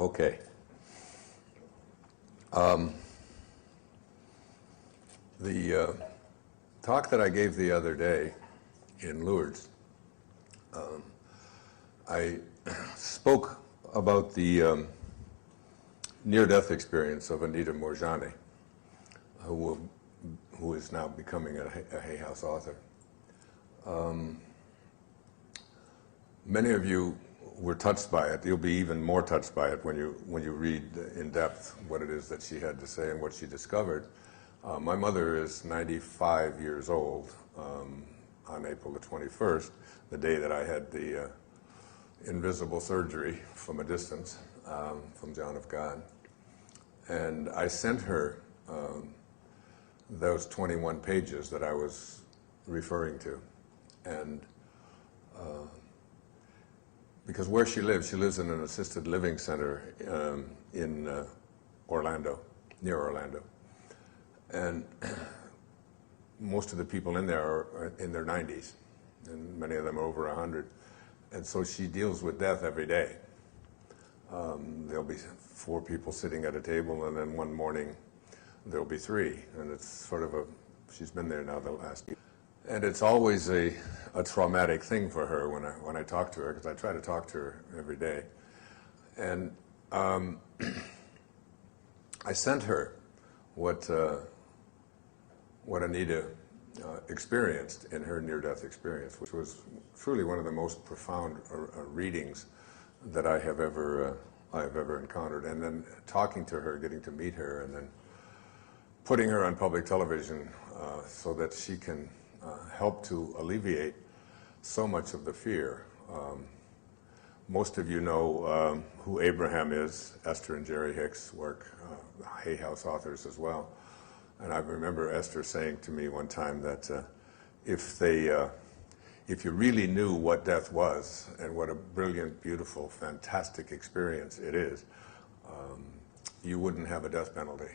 Okay. The talk that I gave the other day in Lourdes, I spoke about the near-death experience of Anita Morjani, who is now becoming a Hay House author. Many of you were touched by it. You'll be even more touched by it when you read in depth what it is that she had to say and what she discovered. My mother is 95 years old on April the 21st, the day that I had the invisible surgery from a distance from John of God. And I sent her those 21 pages that I was referring to. And because where she lives in an assisted living center in Orlando, near Orlando. And most of the people in there are in their 90s, and many of them are over 100. And so she deals with death every day. There'll be 4 people sitting at a table, and then one morning there'll be 3. And it's sort of she's been there now the last year. And it's always a traumatic thing for her when I talk to her, because I try to talk to her every day. And I sent her what Anita experienced in her near-death experience, which was truly one of the most profound readings that I have ever encountered. And then talking to her, getting to meet her, and then putting her on public television so that she can help to alleviate so much of the fear. Most of you know who Abraham is. Esther and Jerry Hicks work, Hay House authors as well. And I remember Esther saying to me one time that if you really knew what death was and what a brilliant, beautiful, fantastic experience it is, you wouldn't have a death penalty.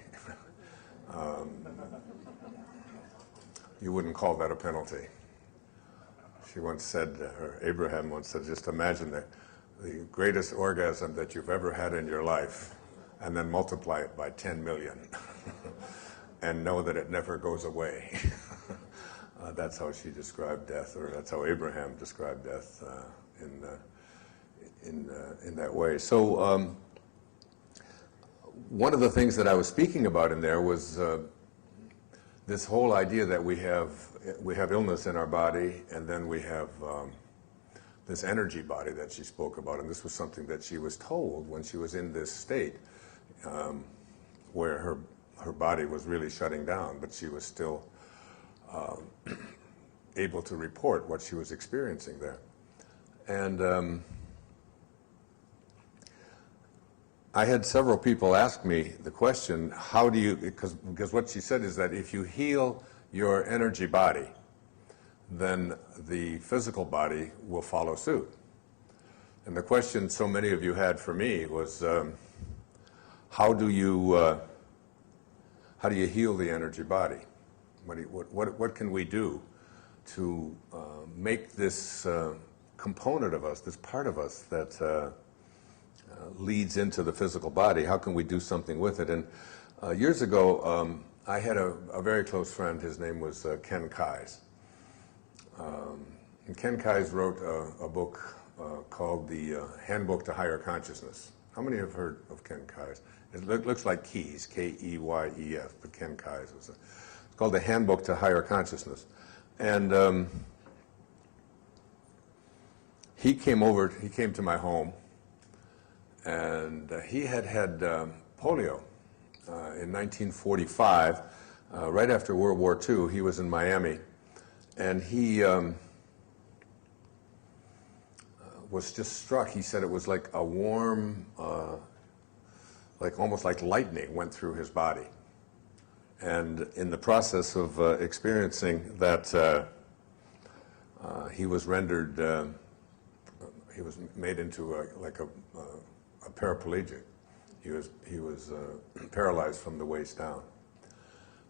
You wouldn't call that a penalty. She once said, or Abraham once said, just imagine the greatest orgasm that you've ever had in your life, and then multiply it by 10 million. And know that it never goes away. That's how she described death, or that's how Abraham described death in that way. So one of the things that I was speaking about in there was this whole idea that we have illness in our body, and then we have this energy body that she spoke about, and this was something that she was told when she was in this state where her body was really shutting down, but she was still able to report what she was experiencing there. And I had several people ask me the question, how do you, because what she said is that if you heal your energy body, then the physical body will follow suit. And the question so many of you had for me was, how do you heal the energy body? What can we do to make this component of us, this part of us that leads into the physical body? How can we do something with it? And years ago, I had a very close friend. His name was Ken Keyes. And Ken Keyes wrote a book called The Handbook to Higher Consciousness. How many have heard of Ken Keyes? It looks like Keys, K-E-Y-E-S, but Ken Keyes was it's called The Handbook to Higher Consciousness. And he came to my home, and he had polio in 1945, right after World War II. He was in Miami, and he was just struck. He said it was like a warm, almost like lightning went through his body. And in the process of experiencing that, he was rendered, he was made into a paraplegic. He was paralyzed from the waist down.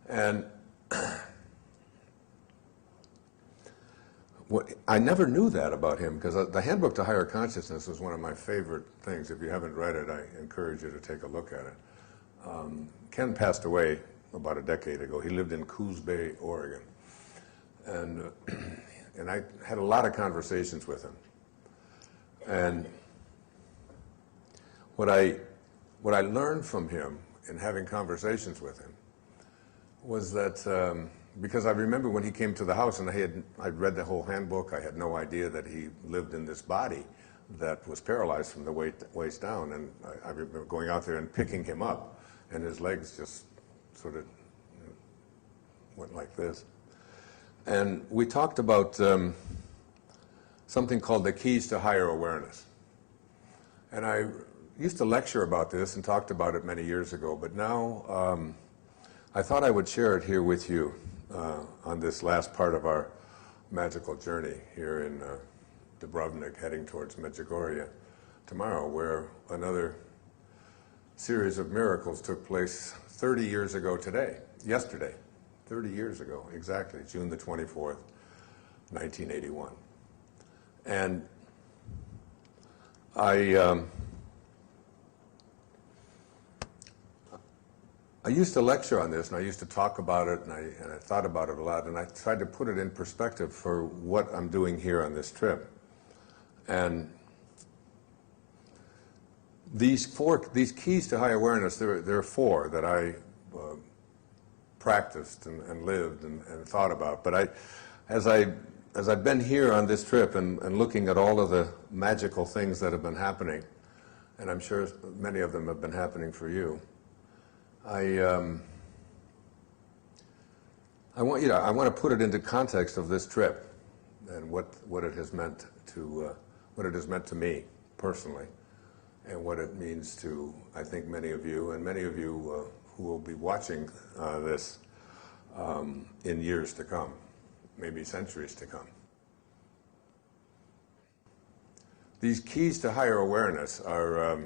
And I never knew that about him, because the Handbook to Higher Consciousness was one of my favorite things. If you haven't read it, I encourage you to take a look at it. Ken passed away about a decade ago. He lived in Coos Bay, Oregon. And I had a lot of conversations with him. And what I learned from him in having conversations with him was that, because I remember when he came to the house and I'd read the whole handbook, I had no idea that he lived in this body that was paralyzed from the waist down. And I remember going out there and picking him up, and his legs just sort of went like this. And we talked about something called the keys to higher awareness. And I used to lecture about this and talked about it many years ago, but now I thought I would share it here with you on this last part of our magical journey here in Dubrovnik, heading towards Medjugorje tomorrow, where another series of miracles took place 30 years ago today, yesterday, 30 years ago, exactly, June the 24th, 1981. And I used to lecture on this, and I used to talk about it, and I thought about it a lot, and I tried to put it in perspective for what I'm doing here on this trip. And these keys to high awareness, there are four that I practiced and lived and thought about. But as I've been here on this trip and looking at all of the magical things that have been happening, and I'm sure many of them have been happening for you, I want to put it into context of this trip and what it has meant to me personally, and what it means to, I think, many of you, and many of you who will be watching this in years to come, maybe centuries to come. These keys to higher awareness are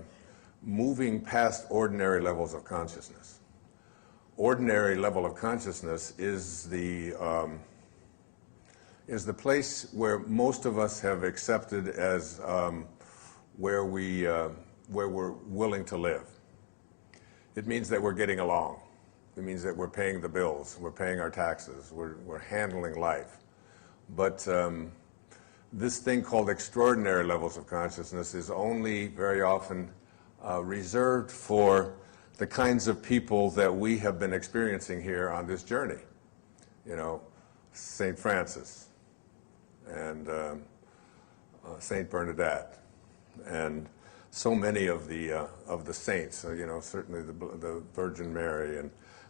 moving past ordinary levels of consciousness. Ordinary level of consciousness is the place where most of us have accepted as where we're willing to live. It means that we're getting along. It means that we're paying the bills, we're paying our taxes, we're handling life. But this thing called extraordinary levels of consciousness is only very often reserved for the kinds of people that we have been experiencing here on this journey. You know, St. Francis and St. Bernadette, and so many of the saints, you know, certainly the Virgin Mary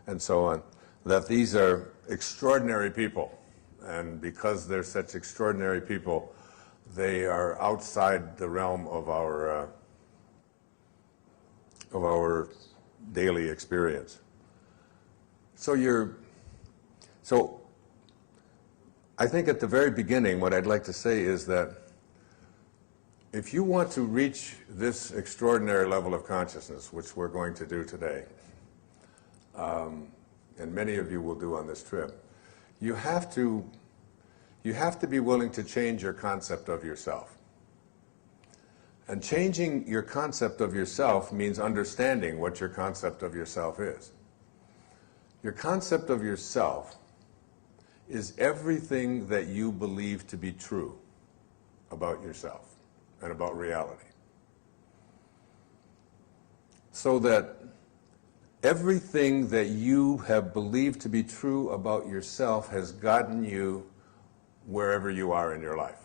and so on, that these are extraordinary people. And because they're such extraordinary people, they are outside the realm of our daily experience. So I think at the very beginning, what I'd like to say is that if you want to reach this extraordinary level of consciousness, which we're going to do today, and many of you will do on this trip, you have to be willing to change your concept of yourself. And changing your concept of yourself means understanding what your concept of yourself is. Your concept of yourself is everything that you believe to be true about yourself and about reality. So that everything that you have believed to be true about yourself has gotten you wherever you are in your life.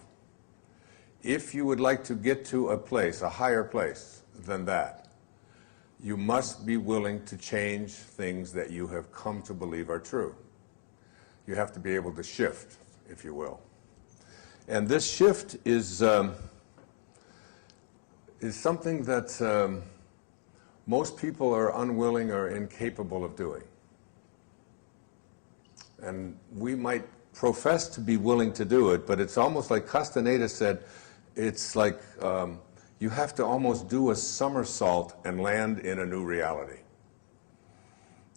If you would like to get to a place, a higher place than that, you must be willing to change things that you have come to believe are true. You have to be able to shift, if you will. And this shift is something that most people are unwilling or incapable of doing. And we might profess to be willing to do it, but it's almost like Castaneda said, it's like you have to almost do a somersault and land in a new reality.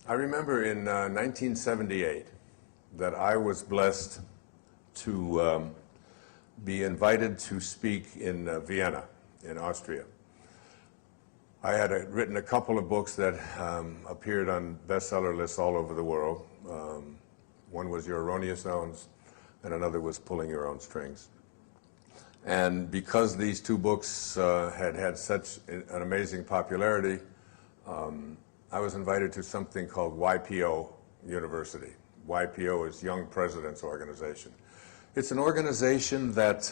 I remember in 1978 that I was blessed to be invited to speak in Vienna, in Austria. I had written a couple of books that appeared on bestseller lists all over the world. One was Your Erroneous Zones, and another was Pulling Your Own Strings. And because these two books had had such an amazing popularity, I was invited to something called YPO University. YPO is Young Presidents Organization. It's an organization that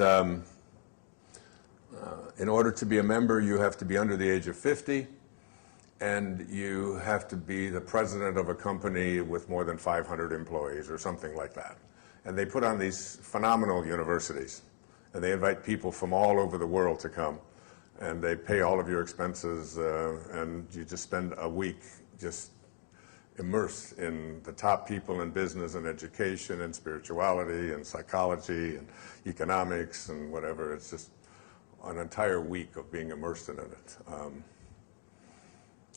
in order to be a member, you have to be under the age of 50, and you have to be the president of a company with more than 500 employees or something like that. And they put on these phenomenal universities, and they invite people from all over the world to come, and they pay all of your expenses, and you just spend a week just immersed in the top people in business and education and spirituality and psychology and economics and whatever. It's just an entire week of being immersed in it.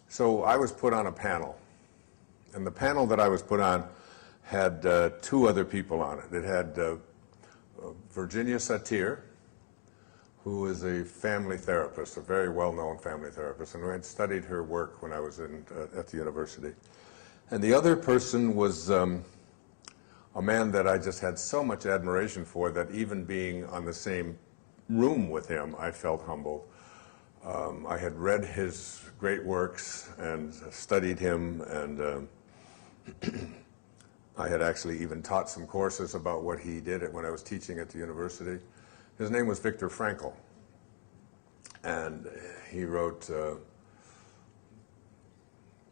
So I was put on a panel, and the panel that I was put on had two other people on it. It had Virginia Satir, who is a family therapist, a very well-known family therapist, and I had studied her work when I was at the university. And the other person was a man that I just had so much admiration for that even being on the same room with him, I felt humbled. I had read his great works and studied him, and I had actually even taught some courses about what he did when I was teaching at the university. His name was Viktor Frankl, and he wrote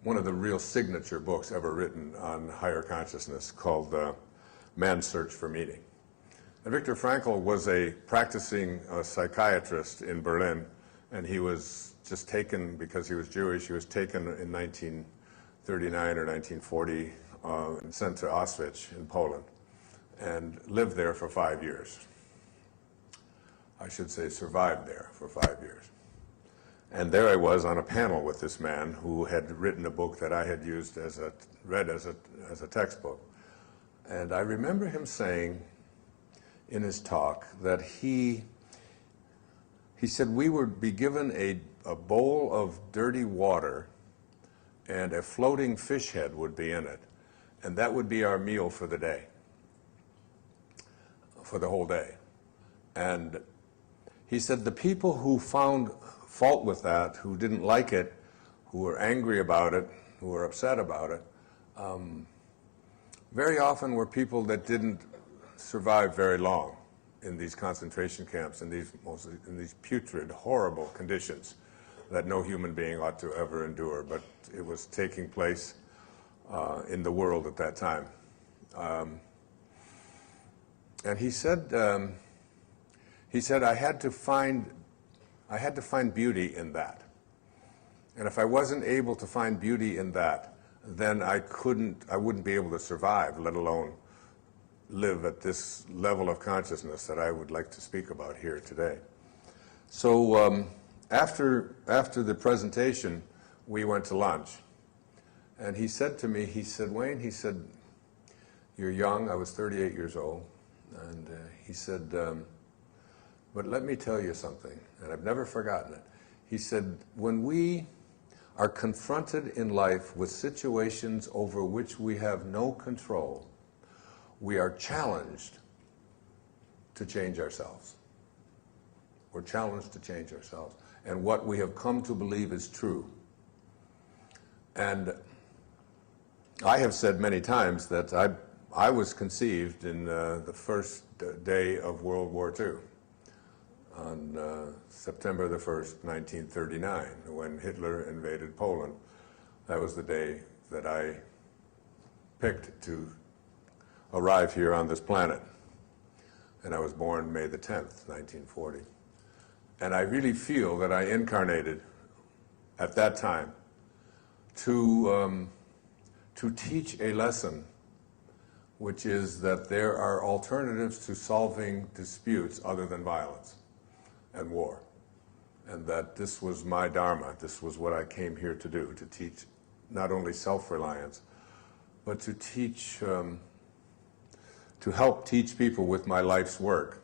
one of the real signature books ever written on higher consciousness called Man's Search for Meaning. And Viktor Frankl was a practicing psychiatrist in Berlin, and he was just taken, because he was Jewish, he was taken in 1939 or 1940 and sent to Auschwitz in Poland and lived there for 5 years. I should say survived there for 5 years. And there I was on a panel with this man who had written a book that I had used read as a textbook. And I remember him saying in his talk that he said we would be given a bowl of dirty water and a floating fish head would be in it, and that would be our meal for the day, for the whole day. And he said the people who found fault with that, who didn't like it, who were angry about it, who were upset about it, very often were people that didn't survive very long in these concentration camps, in these putrid, horrible conditions that no human being ought to ever endure, but it was taking place in the world at that time. And he said I had to find beauty in that. And if I wasn't able to find beauty in that, then I wouldn't be able to survive, let alone live at this level of consciousness that I would like to speak about here today. So after the presentation, we went to lunch. And he said to me, he said, Wayne, he said, you're young. I was 38 years old. And he said, but let me tell you something, and I've never forgotten it. He said, when we are confronted in life with situations over which we have no control, we are challenged to change ourselves. We're challenged to change ourselves. And what we have come to believe is true. And I have said many times that I was conceived in the first day of World War II. On September the 1st, 1939, when Hitler invaded Poland. That was the day that I picked to arrive here on this planet. And I was born May the 10th, 1940. And I really feel that I incarnated at that time to teach a lesson, which is that there are alternatives to solving disputes other than violence and war, and that this was my dharma, this was what I came here to do, to teach not only self-reliance, but to teach, to help teach people with my life's work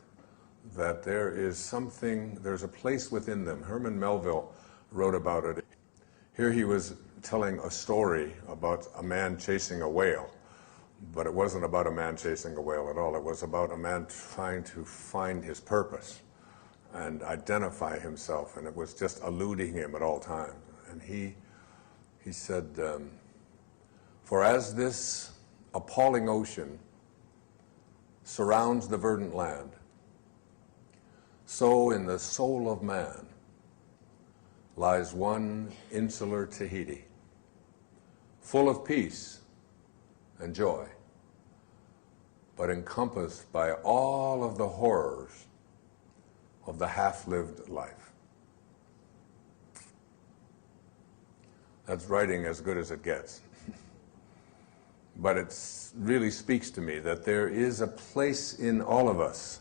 that there is something, there's a place within them. Herman Melville wrote about it. Here he was telling a story about a man chasing a whale, but it wasn't about a man chasing a whale at all. It was about a man trying to find his purpose and identify himself, and it was just eluding him at all times. And he said, for as this appalling ocean surrounds the verdant land, so in the soul of man lies one insular Tahiti, full of peace and joy, but encompassed by all of the horrors of the half-lived life. That's writing as good as it gets. But it really speaks to me that there is a place in all of us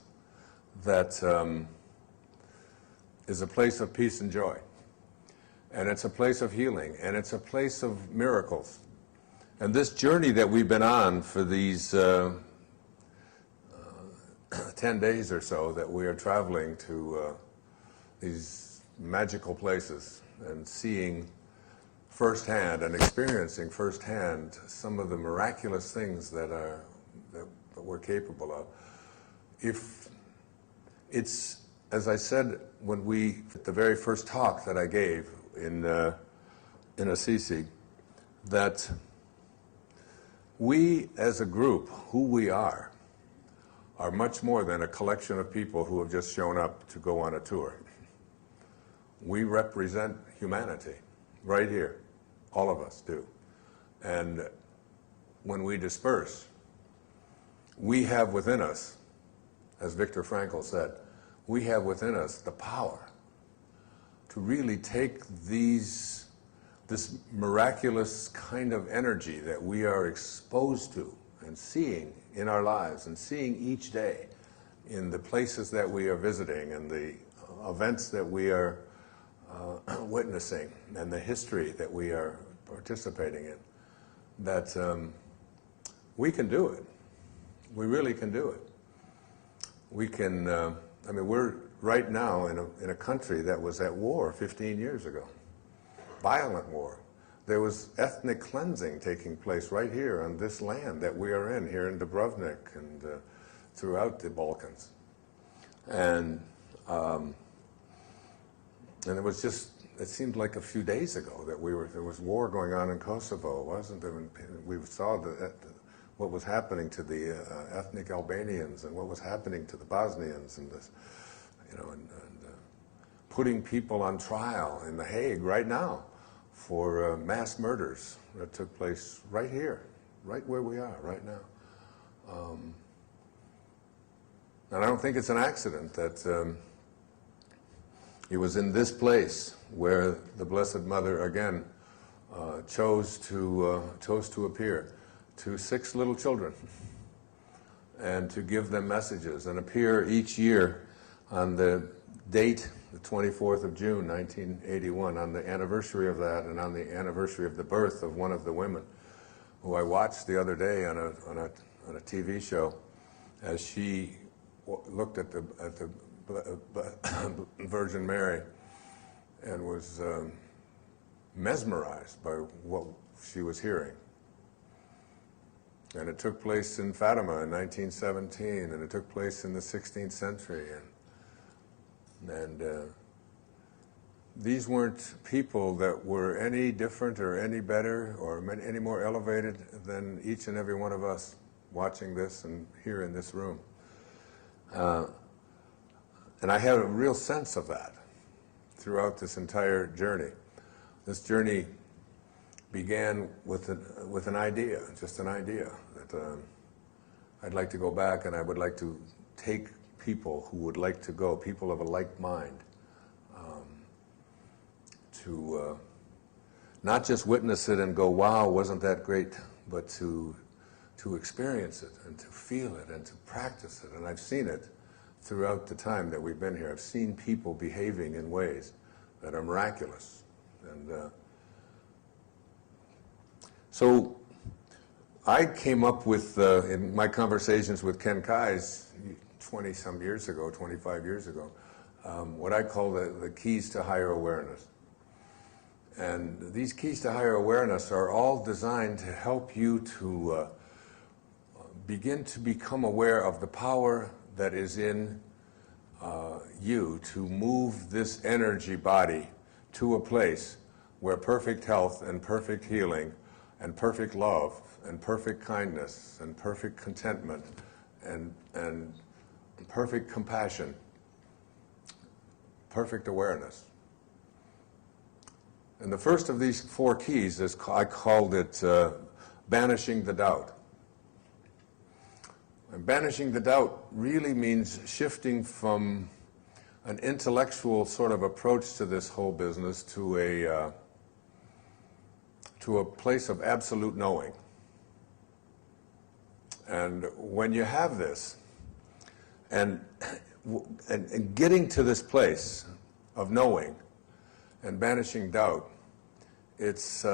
that is a place of peace and joy. And it's a place of healing, and it's a place of miracles. And this journey that we've been on for these 10 days or so, that we are traveling to these magical places and seeing firsthand and experiencing firsthand some of the miraculous things that we're capable of. If it's, as I said at the very first talk that I gave in Assisi, that we as a group, who we are much more than a collection of people who have just shown up to go on a tour. We represent humanity right here. All of us do. And when we disperse, we have within us, as Viktor Frankl said, we have within us the power to really take this miraculous kind of energy that we are exposed to and seeing in our lives and seeing each day in the places that we are visiting and the events that we are witnessing and the history that we are participating in, that we can do it. We really can do it. We can, we're right now in a country that was at war 15 years ago. Violent war. There was ethnic cleansing taking place right here on this land that we are in, here in Dubrovnik and throughout the Balkans. And it was just, it seemed like a few days ago that there was war going on in Kosovo, wasn't there? And we saw what was happening to the ethnic Albanians and what was happening to the Bosnians and this, putting people on trial in The Hague right now for mass murders that took place right here, right where we are right now. And I don't think it's an accident that it was in this place where the Blessed Mother again chose to appear to 6 little children and to give them messages and appear each year on the date, the 24th of June, 1981, on the anniversary of that and on the anniversary of the birth of one of the women who I watched the other day on a TV show as she looked at the Virgin Mary and was mesmerized by what she was hearing. And it took place in Fatima in 1917, and it took place in the 16th century. And these weren't people that were any different or any better or any more elevated than each and every one of us watching this and here in this room. And I had a real sense of that throughout this entire journey. This journey began with an idea, just an idea, that I'd like to go back and I would like to take people who would like to go, people of a like mind, to not just witness it and go, wow, wasn't that great, but to experience it and to feel it and to practice it. And I've seen it throughout the time that we've been here. I've seen people behaving in ways that are miraculous. And so I came up with, in my conversations with Ken Kai's, 20-some years ago, 25 years ago, what I call the keys to higher awareness. And these keys to higher awareness are all designed to help you to begin to become aware of the power that is in you to move this energy body to a place where perfect health and perfect healing and perfect love and perfect kindness and perfect contentment and perfect compassion, perfect awareness. And the first of these 4 keys is, I called it banishing the doubt. And banishing the doubt really means shifting from an intellectual sort of approach to this whole business to a place of absolute knowing. And when you have this, and getting to this place of knowing and banishing doubt, it's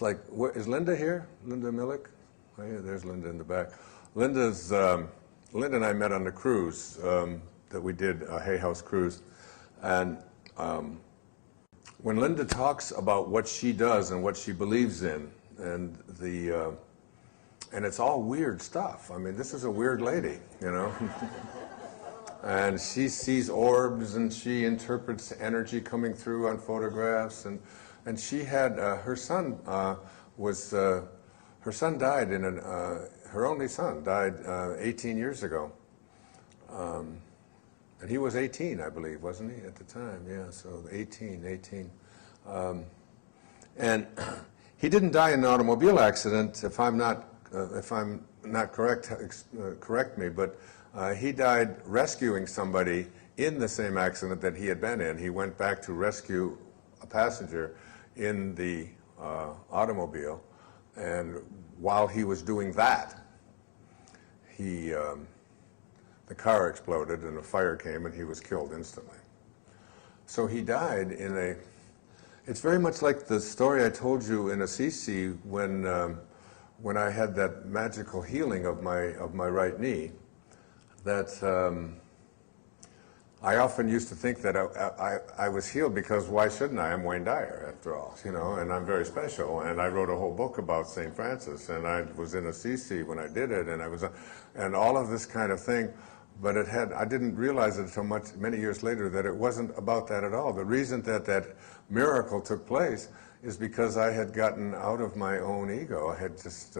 like, is Linda here? Linda Millick? Oh, yeah, there's Linda in the back. Linda and I met on the cruise that we did, a Hay House cruise. And when Linda talks about what she does and what she believes in, and it's all weird stuff. I mean, this is a weird lady, you know. And she sees orbs and she interprets energy coming through on photographs. And she had, her son died her only son died 18 years ago. And he was 18, I believe, wasn't he, at the time? Yeah, so 18. And he didn't die in an automobile accident, if I'm not correct, correct me, but he died rescuing somebody in the same accident that he had been in. He went back to rescue a passenger in the automobile, and while he was doing that, the car exploded and a fire came and he was killed instantly. So he died it's very much like the story I told you in Assisi when I had that magical healing of my right knee, that I often used to think that I was healed because why shouldn't I? I'm Wayne Dyer, after all, you know, and I'm very special. And I wrote a whole book about St. Francis, and I was in Assisi when I did it, and all of this kind of thing. But I didn't realize it until many years later that it wasn't about that at all. The reason that miracle took place is because I had gotten out of my own ego. I had just,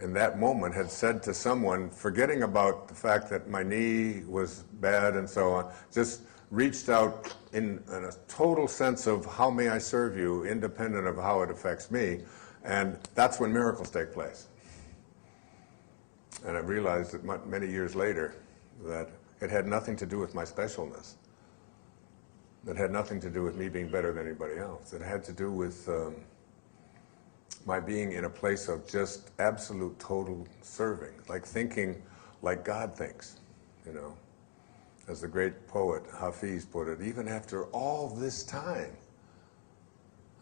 in that moment, had said to someone, forgetting about the fact that my knee was bad and so on, just reached out in a total sense of how may I serve you, independent of how it affects me. And that's when miracles take place. And I realized that many years later that it had nothing to do with my specialness. It had nothing to do with me being better than anybody else. It had to do with my being in a place of just absolute total serving, like thinking like God thinks, you know. As the great poet Hafiz put it, even after all this time,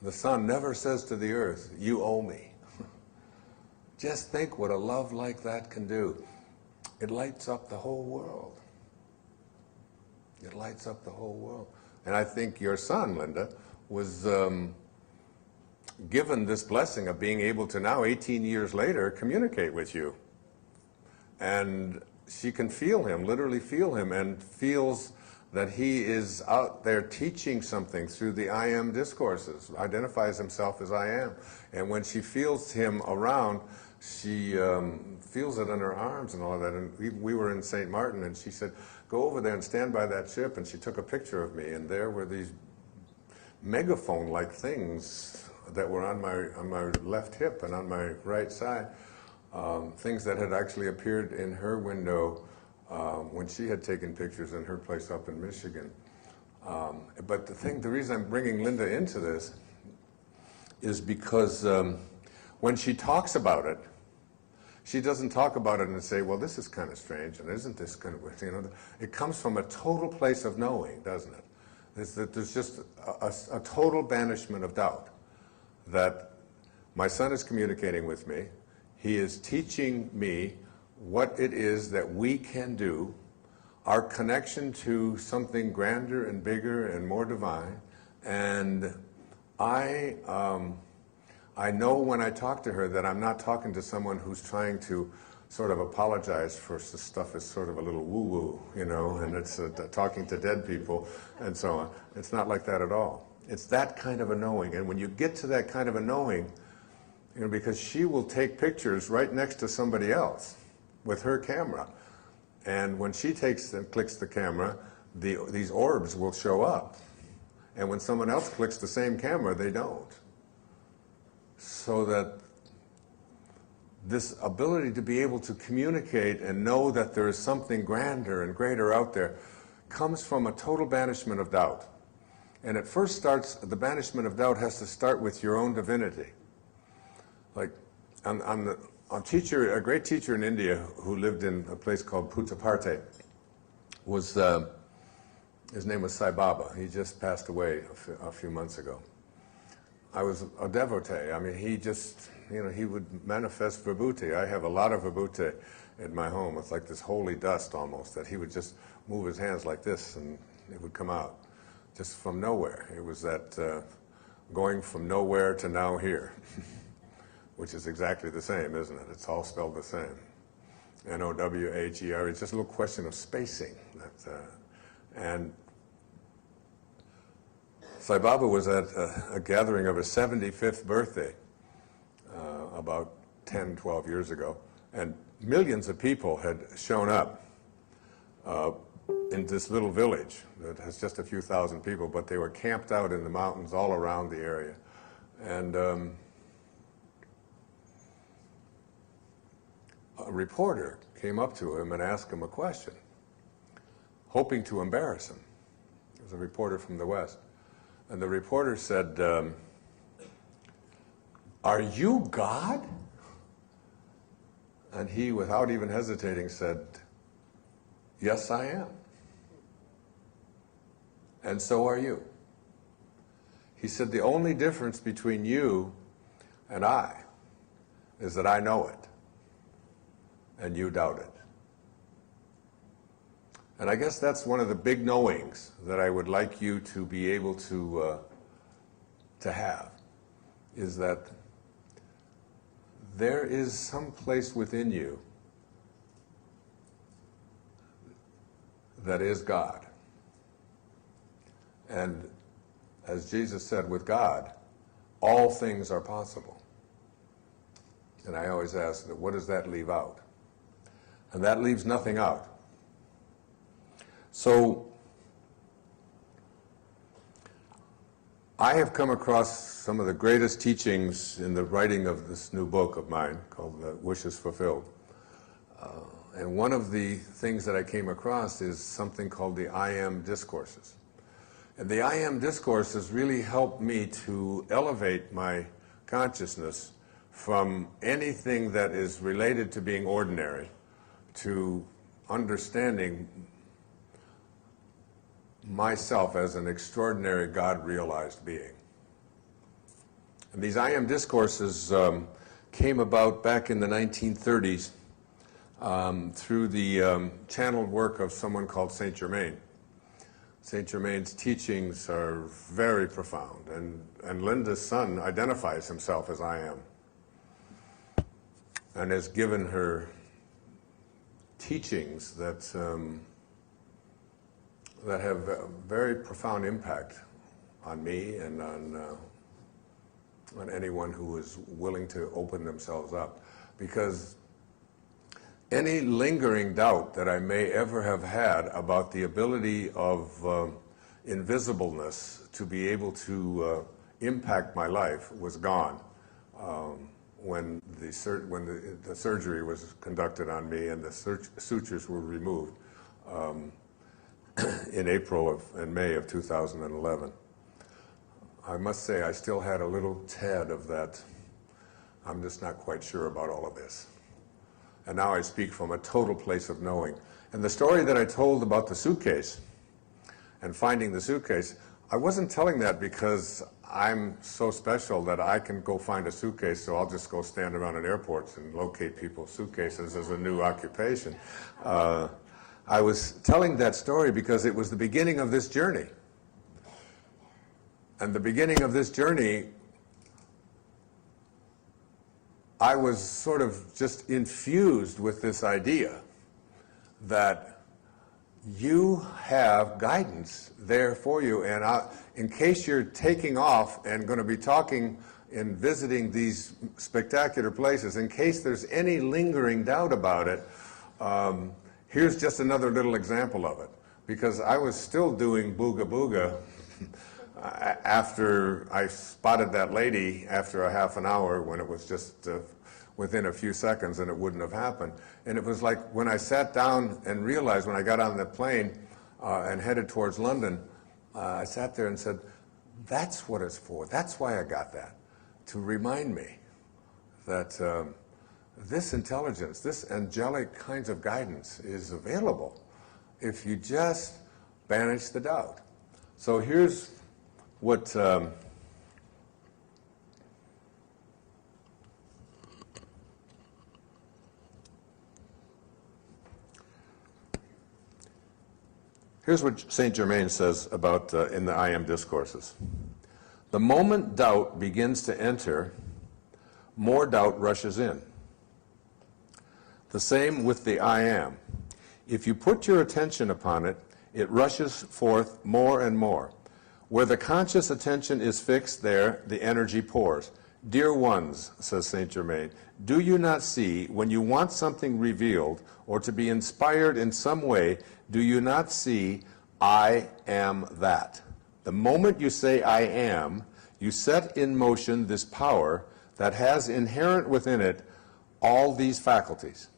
the sun never says to the earth, you owe me. Just think what a love like that can do. It lights up the whole world. It lights up the whole world. And I think your son, Linda, was given this blessing of being able to now, 18 years later, communicate with you. And she can feel him, literally feel him, and feels that he is out there teaching something through the I am discourses, identifies himself as I am. And when she feels him around, she feels it in her arms and all of that. And we were in St. Martin, and she said, go over there and stand by that ship. And she took a picture of me, and there were these megaphone-like things that were on my left hip and on my right side, things that had actually appeared in her window when she had taken pictures in her place up in Michigan. But the reason I'm bringing Linda into this is because when she talks about it, she doesn't talk about it and say, well, this is kind of strange, and isn't this kind of, you know, it comes from a total place of knowing, doesn't it? There's just a total banishment of doubt that my son is communicating with me. He is teaching me what it is that we can do, our connection to something grander and bigger and more divine. And I know when I talk to her that I'm not talking to someone who's trying to sort of apologize for stuff is sort of a little woo-woo, you know, and it's talking to dead people and so on. It's not like that at all. It's that kind of a knowing. And when you get to that kind of a knowing, you know, because she will take pictures right next to somebody else with her camera. And when she takes and clicks the camera, these orbs will show up. And when someone else clicks the same camera, they don't. So that this ability to be able to communicate and know that there is something grander and greater out there comes from a total banishment of doubt. And it first starts, the banishment of doubt has to start with your own divinity. Like, a great teacher in India who lived in a place called Puttaparthi was, his name was Sai Baba. He just passed away a few months ago. I was a devotee. I mean, he just, you know, he would manifest vibhuti. I have a lot of vibhuti in my home. It's like this holy dust almost, that he would just move his hands like this and it would come out just from nowhere. It was that going from nowhere to now here, which is exactly the same, isn't it? It's all spelled the same. N-O-W-H-E-R. It's just a little question of spacing. And Sai Baba was at a gathering of his 75th birthday about 10, 12 years ago, and millions of people had shown up in this little village that has just a few thousand people, but they were camped out in the mountains all around the area. And a reporter came up to him and asked him a question, hoping to embarrass him. It was a reporter from the West. And the reporter said, "Are you God?" And he, without even hesitating, said, "Yes, I am. And so are you." He said, "The only difference between you and I is that I know it, and you doubt it." And I guess that's one of the big knowings that I would like you to be able to have, is that there is some place within you that is God. And as Jesus said, with God, all things are possible. And I always ask, what does that leave out? And that leaves nothing out. So I have come across some of the greatest teachings in the writing of this new book of mine called Wishes Fulfilled. And one of the things that I came across is something called the I Am Discourses. And the I Am Discourses really helped me to elevate my consciousness from anything that is related to being ordinary to understanding myself as an extraordinary God-realized being. And these I Am Discourses came about back in the 1930s through the channeled work of someone called Saint Germain. Saint Germain's teachings are very profound, and Linda's son identifies himself as I Am, and has given her teachings that that have a very profound impact on me and on anyone who is willing to open themselves up. Because any lingering doubt that I may ever have had about the ability of invisibleness to be able to impact my life was gone when the surgery was conducted on me and the sutures were removed in April and May of 2011. I must say I still had a little tad of that, I'm just not quite sure about all of this. And now I speak from a total place of knowing. And the story that I told about the suitcase and finding the suitcase, I wasn't telling that because I'm so special that I can go find a suitcase, so I'll just go stand around at airports and locate people's suitcases as a new occupation. I was telling that story because it was the beginning of this journey. And the beginning of this journey, I was sort of just infused with this idea that you have guidance there for you. And in case you're taking off and going to be talking and visiting these spectacular places, in case there's any lingering doubt about it, here's just another little example of it. Because I was still doing booga booga after I spotted that lady after a half an hour, when it was just within a few seconds and it wouldn't have happened. And it was like when I sat down and realized, when I got on the plane and headed towards London, I sat there and said, that's what it's for. That's why I got that, to remind me that this intelligence, this angelic kinds of guidance is available if you just banish the doubt. So here's what here's what Saint Germain says about in the I Am discourses. The moment doubt begins to enter, more doubt rushes in. The same with the I Am. If you put your attention upon it, it rushes forth more and more. Where the conscious attention is fixed, there the energy pours. Dear ones, says Saint Germain, do you not see, when you want something revealed or to be inspired in some way, do you not see, I am that? The moment you say I am, you set in motion this power that has inherent within it all these faculties.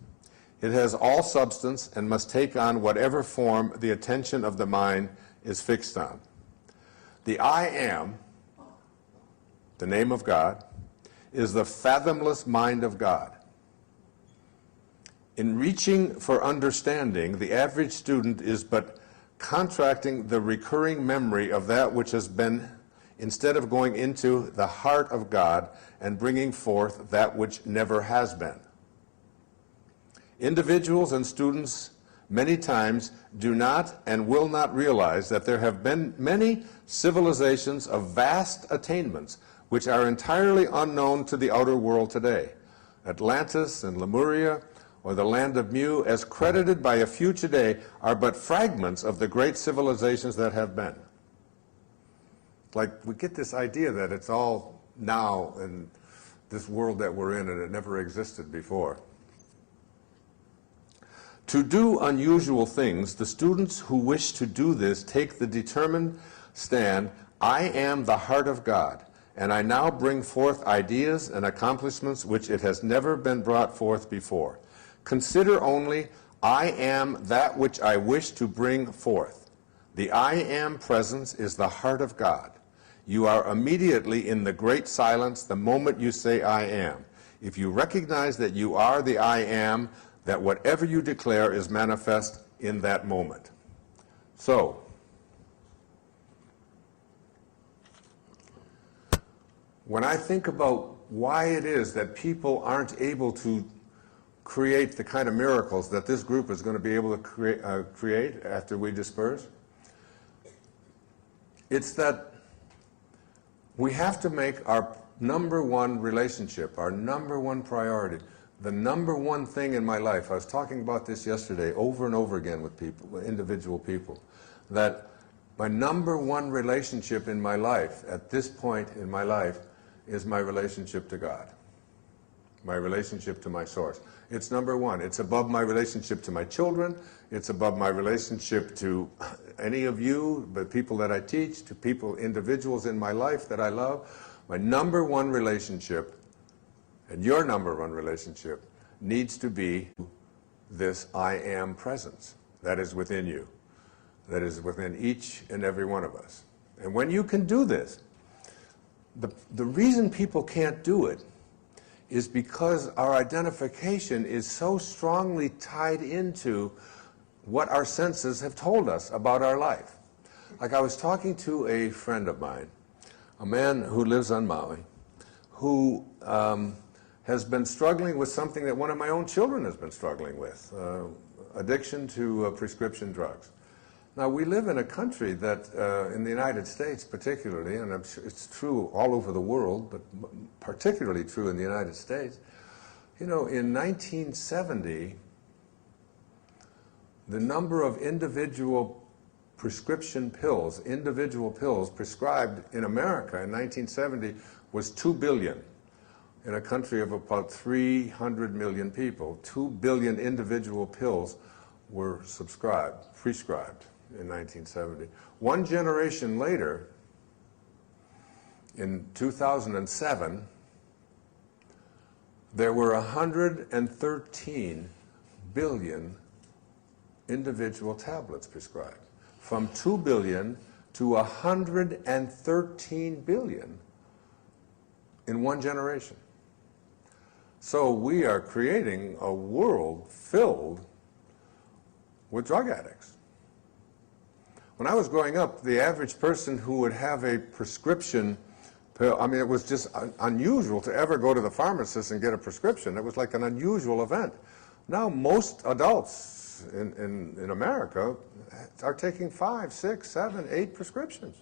It has all substance and must take on whatever form the attention of the mind is fixed on. The I am, the name of God, is the fathomless mind of God. In reaching for understanding, the average student is but contracting the recurring memory of that which has been, instead of going into the heart of God and bringing forth that which never has been. Individuals and students many times do not and will not realize that there have been many civilizations of vast attainments which are entirely unknown to the outer world today. Atlantis and Lemuria, or the land of Mu, as credited by a few today, are but fragments of the great civilizations that have been. Like, we get this idea that it's all now in this world that we're in, and it never existed before. To do unusual things, the students who wish to do this take the determined stand, I am the heart of God, and I now bring forth ideas and accomplishments which it has never been brought forth before. Consider only, I am that which I wish to bring forth. The I am presence is the heart of God. You are immediately in the great silence the moment you say I am. If you recognize that you are the I am, that whatever you declare is manifest in that moment. So, when I think about why it is that people aren't able to create the kind of miracles that this group is going to be able to create after we disperse, it's that we have to make our number one relationship, our number one priority, the number one thing in my life. I was talking about this yesterday over and over again with people, with individual people, that my number one relationship in my life, at this point in my life, is my relationship to God, my relationship to my source. It's number one. It's above my relationship to my children. It's above my relationship to any of you, the people that I teach, to people, individuals in my life that I love. My number one relationship, and your number one relationship, needs to be this I am presence that is within you, that is within each and every one of us. And when you can do this, the reason people can't do it is because our identification is so strongly tied into what our senses have told us about our life. Like, I was talking to a friend of mine a man who lives on Maui, who has been struggling with something that one of my own children has been struggling with, addiction to prescription drugs. Now, we live in a country that, in the United States particularly, and I'm sure it's true all over the world, but particularly true in the United States, you know, in 1970, the number of individual prescription pills, prescribed in America in 1970 was 2 billion. In a country of about 300 million people, 2 billion individual pills were prescribed in 1970. One generation later, in 2007, there were 113 billion individual tablets prescribed. From 2 billion to 113 billion in one generation. So we are creating a world filled with drug addicts. When I was growing up, the average person who would have a prescription pill, I mean, it was just unusual to ever go to the pharmacist and get a prescription. It was like an unusual event. Now most adults in America are taking 5, 6, 7, 8 prescriptions.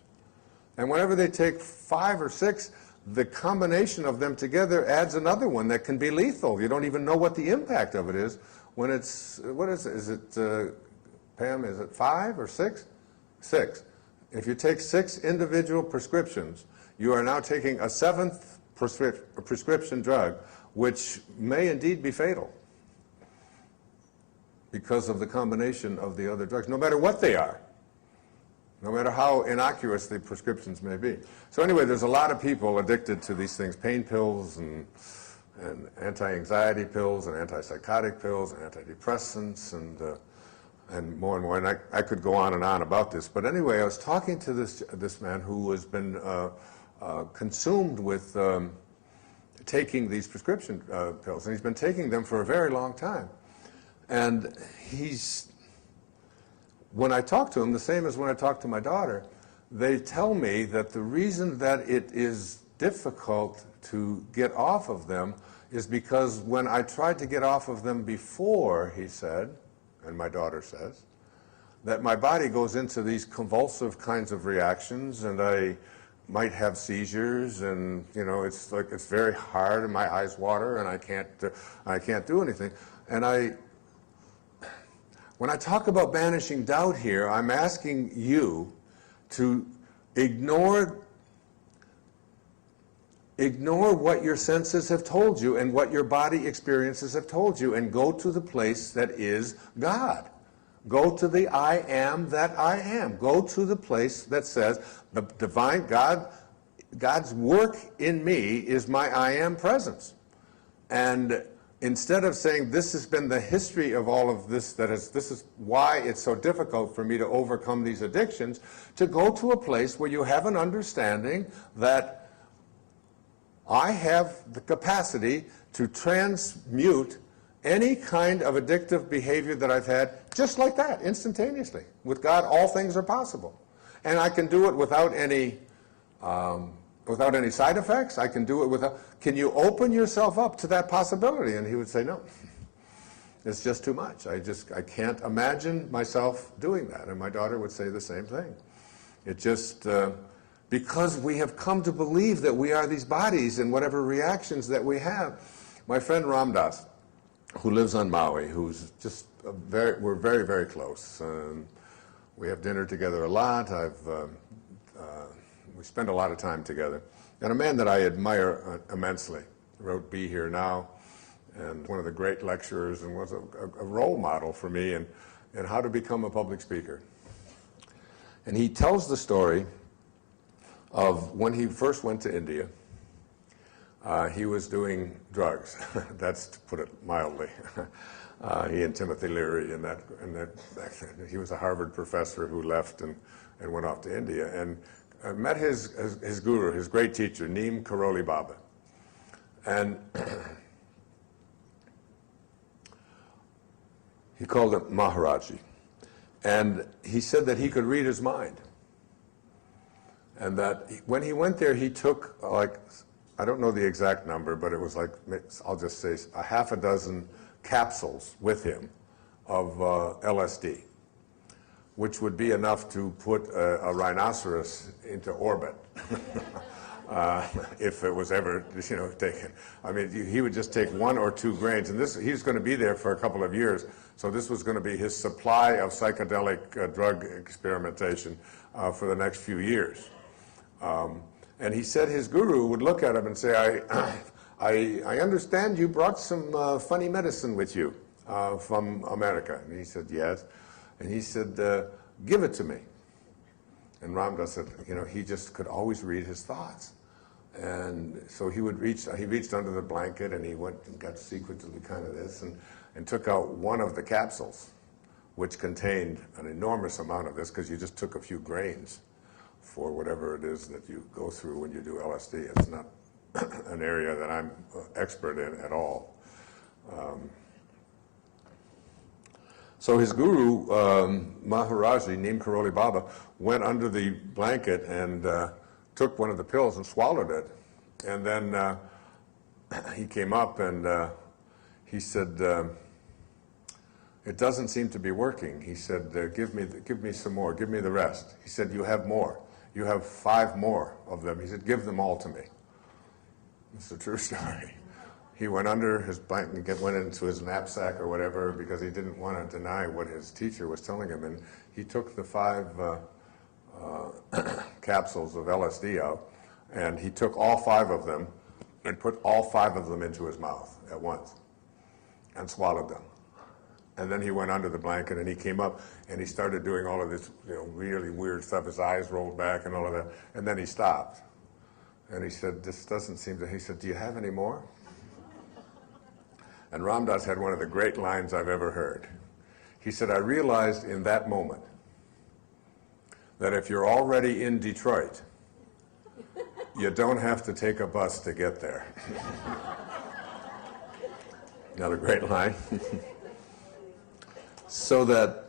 And whenever they take 5 or 6, the combination of them together adds another one that can be lethal. You don't even know what the impact of it is when it's, what is it? Is it, Pam, is it 5 or 6? 6. If you take 6 individual prescriptions, you are now taking a 7th prescription drug, which may indeed be fatal because of the combination of the other drugs, no matter what they are, no matter how innocuous the prescriptions may be. So anyway, there's a lot of people addicted to these things, pain pills and anti-anxiety pills and antipsychotic pills and antidepressants and more and more. And I could go on and on about this. But anyway, I was talking to this man who has been consumed with taking these prescription pills, and he's been taking them for a very long time. And when I talk to him, the same as when I talk to my daughter, they tell me that the reason that it is difficult to get off of them is because when I tried to get off of them before, he said, and my daughter says, that my body goes into these convulsive kinds of reactions, and I might have seizures, and you know, it's like it's very hard, and my eyes water, and I can't do anything. And when I talk about banishing doubt here, I'm asking you to ignore what your senses have told you and what your body experiences have told you, and go to the place that is God. Go to the I am that I am. Go to the place that says the divine God's work in me is my I am presence. And instead of saying this has been the history of all of this, this is why it's so difficult for me to overcome these addictions, to go to a place where you have an understanding that I have the capacity to transmute any kind of addictive behavior that I've had, just like that, instantaneously. With God, all things are possible. And I can do it without any side effects. I can do it without... Can you open yourself up to that possibility? And he would say, no. It's just too much. I can't imagine myself doing that. And my daughter would say the same thing. It just... because we have come to believe that we are these bodies and whatever reactions that we have. My friend Ramdas, who lives on Maui, who's just we're very, very close. We have dinner together a lot. We spend a lot of time together. And a man that I admire immensely, wrote Be Here Now, and one of the great lecturers, and was a role model for me in how to become a public speaker. And he tells the story of when he first went to India. He was doing drugs. That's to put it mildly. He and Timothy Leary, and he was a Harvard professor who left and went off to India, and met his guru, his great teacher, Neem Karoli Baba. And he called him Maharaji. And he said that he could read his mind. And that when he went there, he took, like, I don't know the exact number, but it was like, I'll just say a half a dozen capsules with him of LSD, which would be enough to put a rhinoceros into orbit. If it was ever, taken. I mean, he would just take 1 or 2 grains, and he was going to be there for a couple of years, so this was going to be his supply of psychedelic drug experimentation for the next few years. And he said his guru would look at him and say, I understand you brought some funny medicine with you from America. And he said, yes. And he said, give it to me. And Ram Dass said, he just could always read his thoughts. And so he reached under the blanket, and he went and got secretly kind of this, and took out one of the capsules, which contained an enormous amount of this, because you just took a few grains for whatever it is that you go through when you do LSD. It's not an area that I'm expert in at all. So his guru, Maharaji, Neem Karoli Baba, went under the blanket and took one of the pills and swallowed it. And then he came up and he said, it doesn't seem to be working. He said, give me some more, give me the rest. He said, you have more. You have 5 more of them. He said, give them all to me. It's a true story. He went under his blanket and went into his knapsack or whatever, because he didn't want to deny what his teacher was telling him. And he took the 5 capsules of LSD out, and he took all 5 of them and put all 5 of them into his mouth at once and swallowed them. And then he went under the blanket, and he came up, and he started doing all of this, really weird stuff. His eyes rolled back and all of that. And then he stopped. And he said, this doesn't seem to, he said, do you have any more? And Ram Dass had one of the great lines I've ever heard. He said, I realized in that moment that if you're already in Detroit, you don't have to take a bus to get there. Not a great line. So that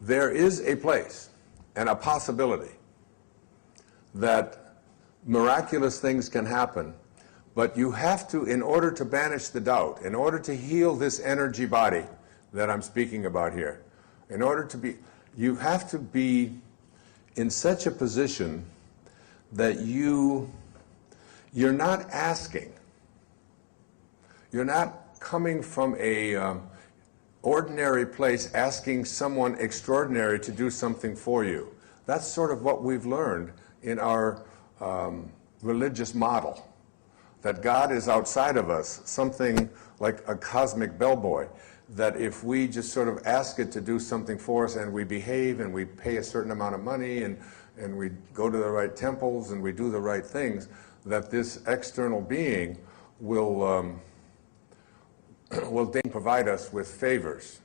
there is a place and a possibility that miraculous things can happen, but you have to, in order to banish the doubt, in order to heal this energy body that I'm speaking about here, you have to be in such a position that you're not asking. You're not coming from a ordinary place asking someone extraordinary to do something for you. That's sort of what we've learned in our religious model, that God is outside of us, something like a cosmic bellboy, that if we just sort of ask it to do something for us and we behave and we pay a certain amount of money and we go to the right temples and we do the right things, that this external being will then provide us with favors,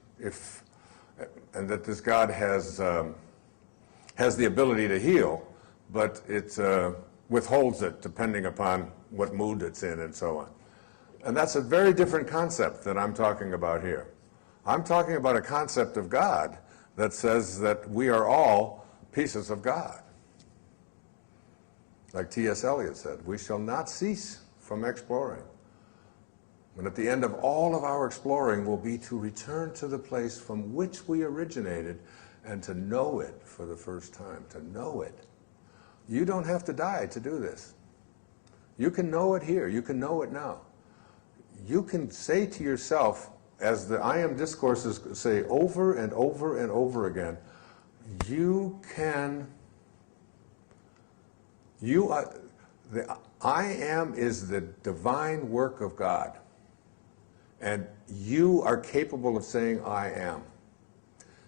and that this God has the ability to heal, but it withholds it depending upon what mood it's in and so on. And that's a very different concept that I'm talking about here. I'm talking about a concept of God that says that we are all pieces of God. Like T.S. Eliot said, we shall not cease from exploring. And at the end of all of our exploring will be to return to the place from which we originated and to know it for the first time, to know it. You don't have to die to do this. You can know it here. You can know it now. You can say to yourself, as the I Am discourses say over and over and over again, the I Am is the divine work of God. And you are capable of saying, I am.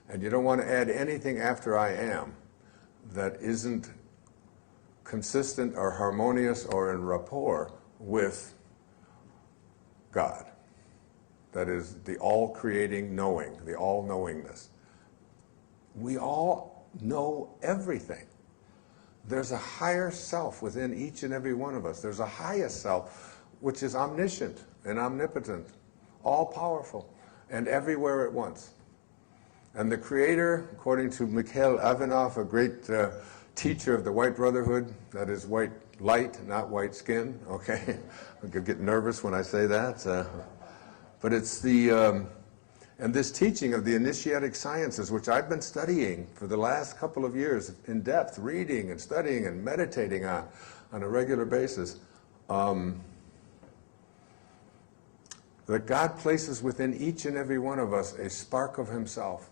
And you don't want to add anything after I am that isn't consistent or harmonious or in rapport with God. That is the all-creating knowing, the all-knowingness. We all know everything. There's a higher self within each and every one of us. There's a highest self, which is omniscient and omnipotent, all-powerful, and everywhere at once. And the Creator, according to Mikhail Avinov, a great teacher of the White Brotherhood, that is white light, not white skin, okay? I could get nervous when I say that. But it's the, and this teaching of the initiatic sciences, which I've been studying for the last couple of years in depth, reading and studying and meditating on a regular basis, that God places within each and every one of us a spark of himself.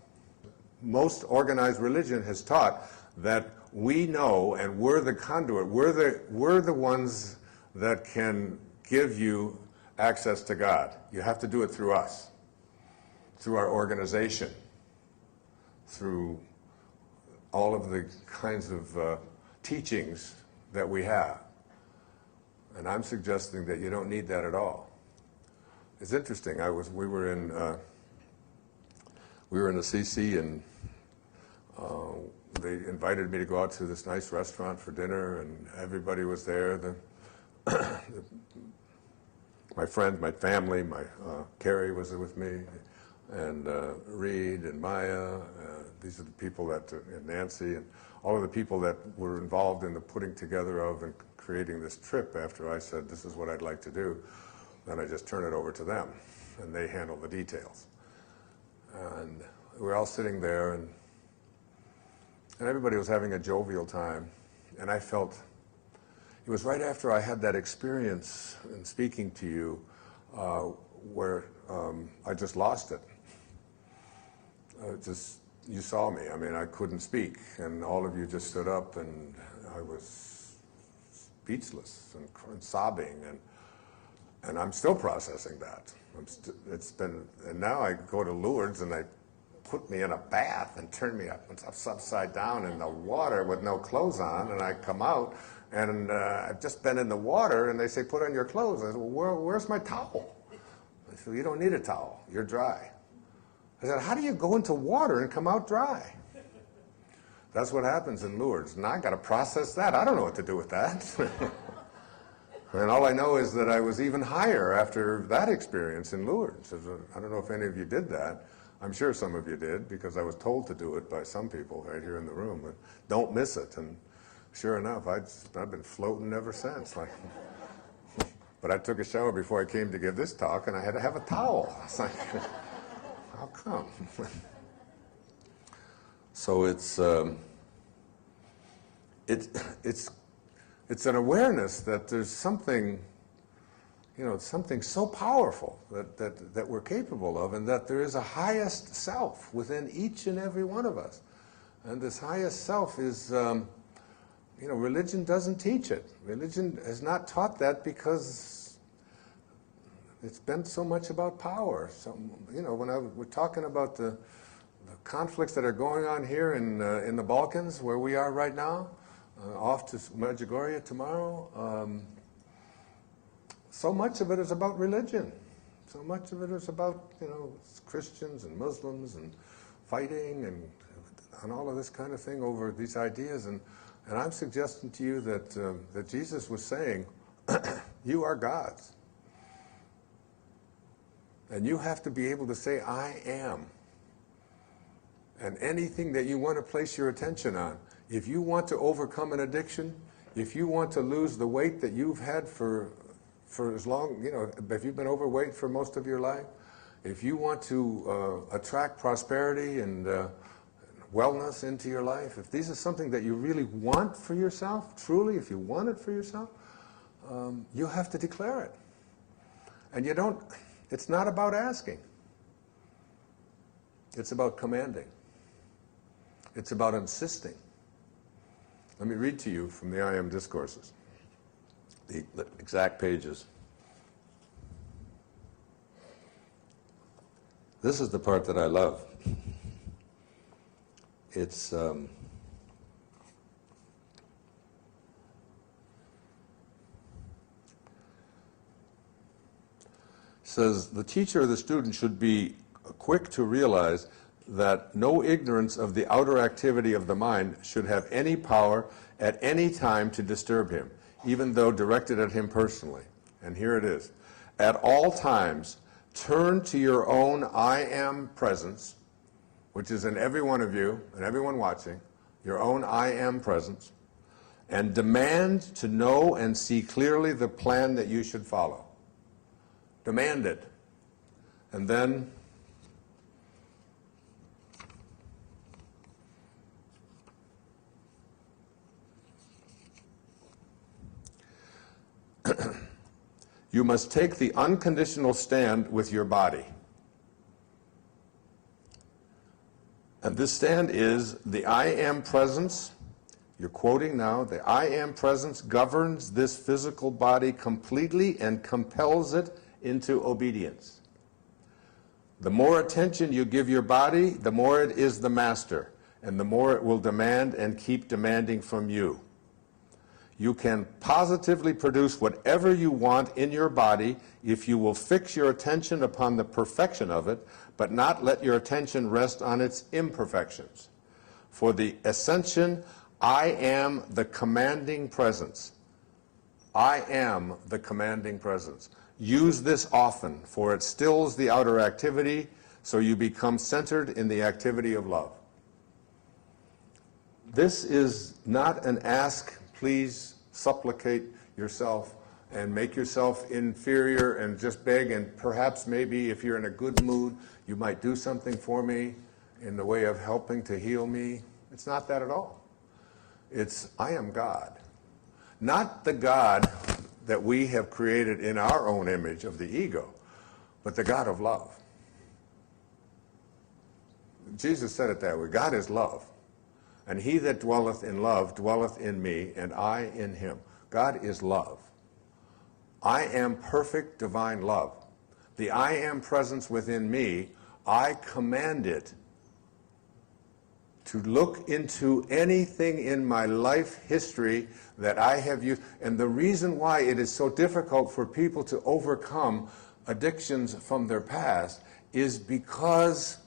Most organized religion has taught that we know and we're the conduit, we're the ones that can give you access to God. You have to do it through us, through our organization, through all of the kinds of teachings that we have. And I'm suggesting that you don't need that at all. It's interesting. We were in the CC, and they invited me to go out to this nice restaurant for dinner, and everybody was there. My friends, my family, Carrie was with me, and Reed and Maya. These are the people that, and Nancy, and all of the people that were involved in the putting together of and creating this trip. After I said, this is what I'd like to do, then I just turn it over to them, and they handle the details. And we're all sitting there, and everybody was having a jovial time, and I felt, it was right after I had that experience in speaking to you where I just lost it. You saw me. I mean, I couldn't speak, and all of you just stood up, and I was speechless and sobbing, and I'm still processing that. It's been, and now I go to Lourdes, and they put me in a bath and turn me upside down in the water with no clothes on, and I come out, and I've just been in the water, and they say, put on your clothes. I said, well, where's my towel? They said, you don't need a towel. You're dry. I said, how do you go into water and come out dry? That's what happens in Lourdes. Now I got to process that. I don't know what to do with that. And all I know is that I was even higher after that experience in Lourdes. I don't know if any of you did that. I'm sure some of you did, because I was told to do it by some people right here in the room. But don't miss it. And sure enough, I've been floating ever since. But I took a shower before I came to give this talk, and I had to have a towel. I was like, how come? So it's an awareness that there's something, something so powerful that we're capable of, and that there is a highest self within each and every one of us. And this highest self is, religion doesn't teach it. Religion has not taught that because it's been so much about power. So, when we're talking about the conflicts that are going on here in the Balkans, where we are right now, off to Medjugorje tomorrow, so much of it is about religion. So much of it is about, Christians and Muslims and fighting and all of this kind of thing over these ideas. And I'm suggesting to you that Jesus was saying, you are God's. And you have to be able to say, I am. And anything that you want to place your attention on, if you want to overcome an addiction, if you want to lose the weight that you've had for as long, if you've been overweight for most of your life, if you want to attract prosperity and wellness into your life, if these are something that you really want for yourself, truly, if you want it for yourself, you have to declare it. And it's not about asking. It's about commanding. It's about insisting. Let me read to you from the I Am Discourses, the exact pages. This is the part that I love. It's says the teacher or the student should be quick to realize that no ignorance of the outer activity of the mind should have any power at any time to disturb him, even though directed at him personally. And here it is. At all times, turn to your own I am presence, which is in every one of you and everyone watching, your own I am presence, and demand to know and see clearly the plan that you should follow. Demand it. And then you must take the unconditional stand with your body. And this stand is the I am presence. You're quoting now, the I am presence governs this physical body completely and compels it into obedience. The more attention you give your body, the more it is the master, and the more it will demand and keep demanding from you. You can positively produce whatever you want in your body if you will fix your attention upon the perfection of it, but not let your attention rest on its imperfections. For the ascension, I am the commanding presence. I am the commanding presence. Use this often, for it stills the outer activity, so you become centered in the activity of love. This is not an ask, please supplicate yourself and make yourself inferior and just beg, and perhaps maybe if you're in a good mood, you might do something for me in the way of helping to heal me. It's not that at all. It's, I am God. Not the God that we have created in our own image of the ego, but the God of love. Jesus said it that way. God is love. And he that dwelleth in love dwelleth in me, and I in him. God is love. I am perfect divine love. The I am presence within me, I command it to look into anything in my life history that I have used. And the reason why it is so difficult for people to overcome addictions from their past is because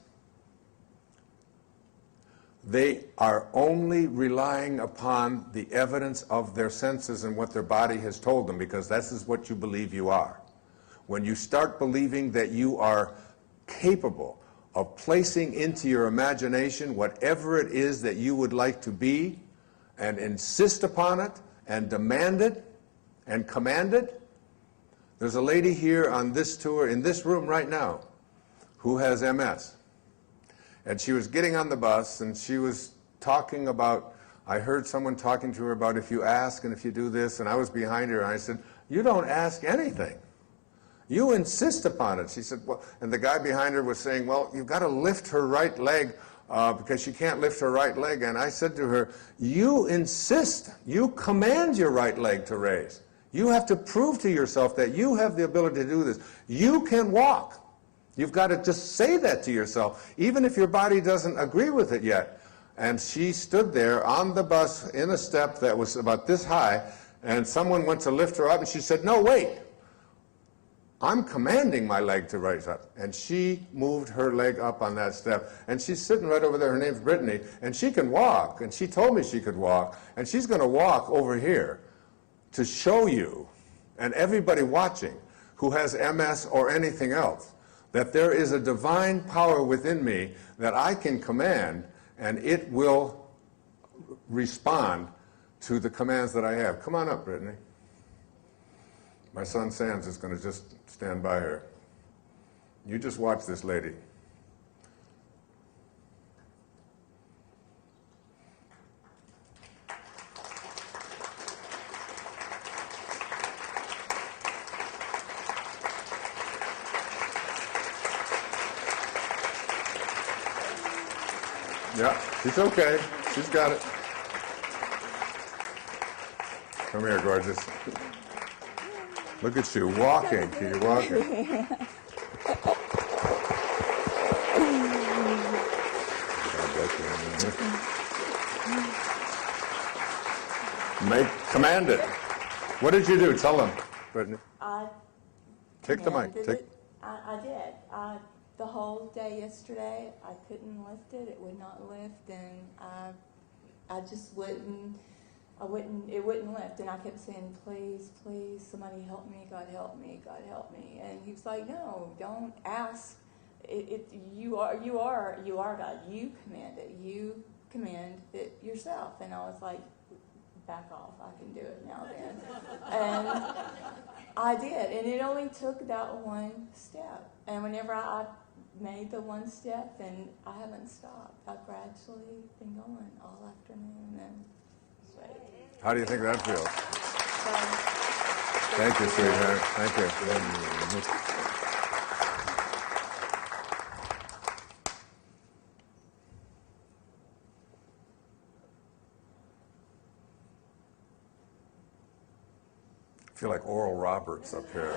they are only relying upon the evidence of their senses and what their body has told them, because this is what you believe you are. When you start believing that you are capable of placing into your imagination whatever it is that you would like to be, and insist upon it, and demand it, and command it. There's a lady here on this tour, in this room right now, who has MS. And she was getting on the bus, and she was talking about, I heard someone talking to her about if you ask and if you do this, and I was behind her, and I said, you don't ask anything. You insist upon it. She said, well, and the guy behind her was saying, well, you've got to lift her right leg because she can't lift her right leg. And I said to her, you insist, you command your right leg to raise. You have to prove to yourself that you have the ability to do this. You can walk. You've got to just say that to yourself, even if your body doesn't agree with it yet. And she stood there on the bus in a step that was about this high, and someone went to lift her up, and she said, no, wait. I'm commanding my leg to raise up. And she moved her leg up on that step. And she's sitting right over there. Her name's Brittany. And she can walk. And she told me she could walk. And she's going to walk over here to show you, and everybody watching who has MS or anything else, that there is a divine power within me that I can command, and it will respond to the commands that I have. Come on up, Brittany. My son Sam's is going to just stand by her. You just watch this lady. Yeah, she's okay. She's got it. Come here, gorgeous. Look at you, walking. You're walking. Command it. What did you do? Tell them, Brittany. Take the mic. I did. The whole day yesterday, I couldn't lift it. It would not lift, and I just wouldn't. It wouldn't lift, and I kept saying, please, please, somebody help me, God help me, God help me. And he was like, no, don't ask you are God. You command it. You command it yourself. And I was like, back off. I can do it now then. And I did. And it only took that one step. And whenever I made the one step, and I haven't stopped. I've gradually been going all afternoon. And it's great. How do you think that feels? So, Thank you, sweetheart. Thank you. I feel like Oral Roberts up here,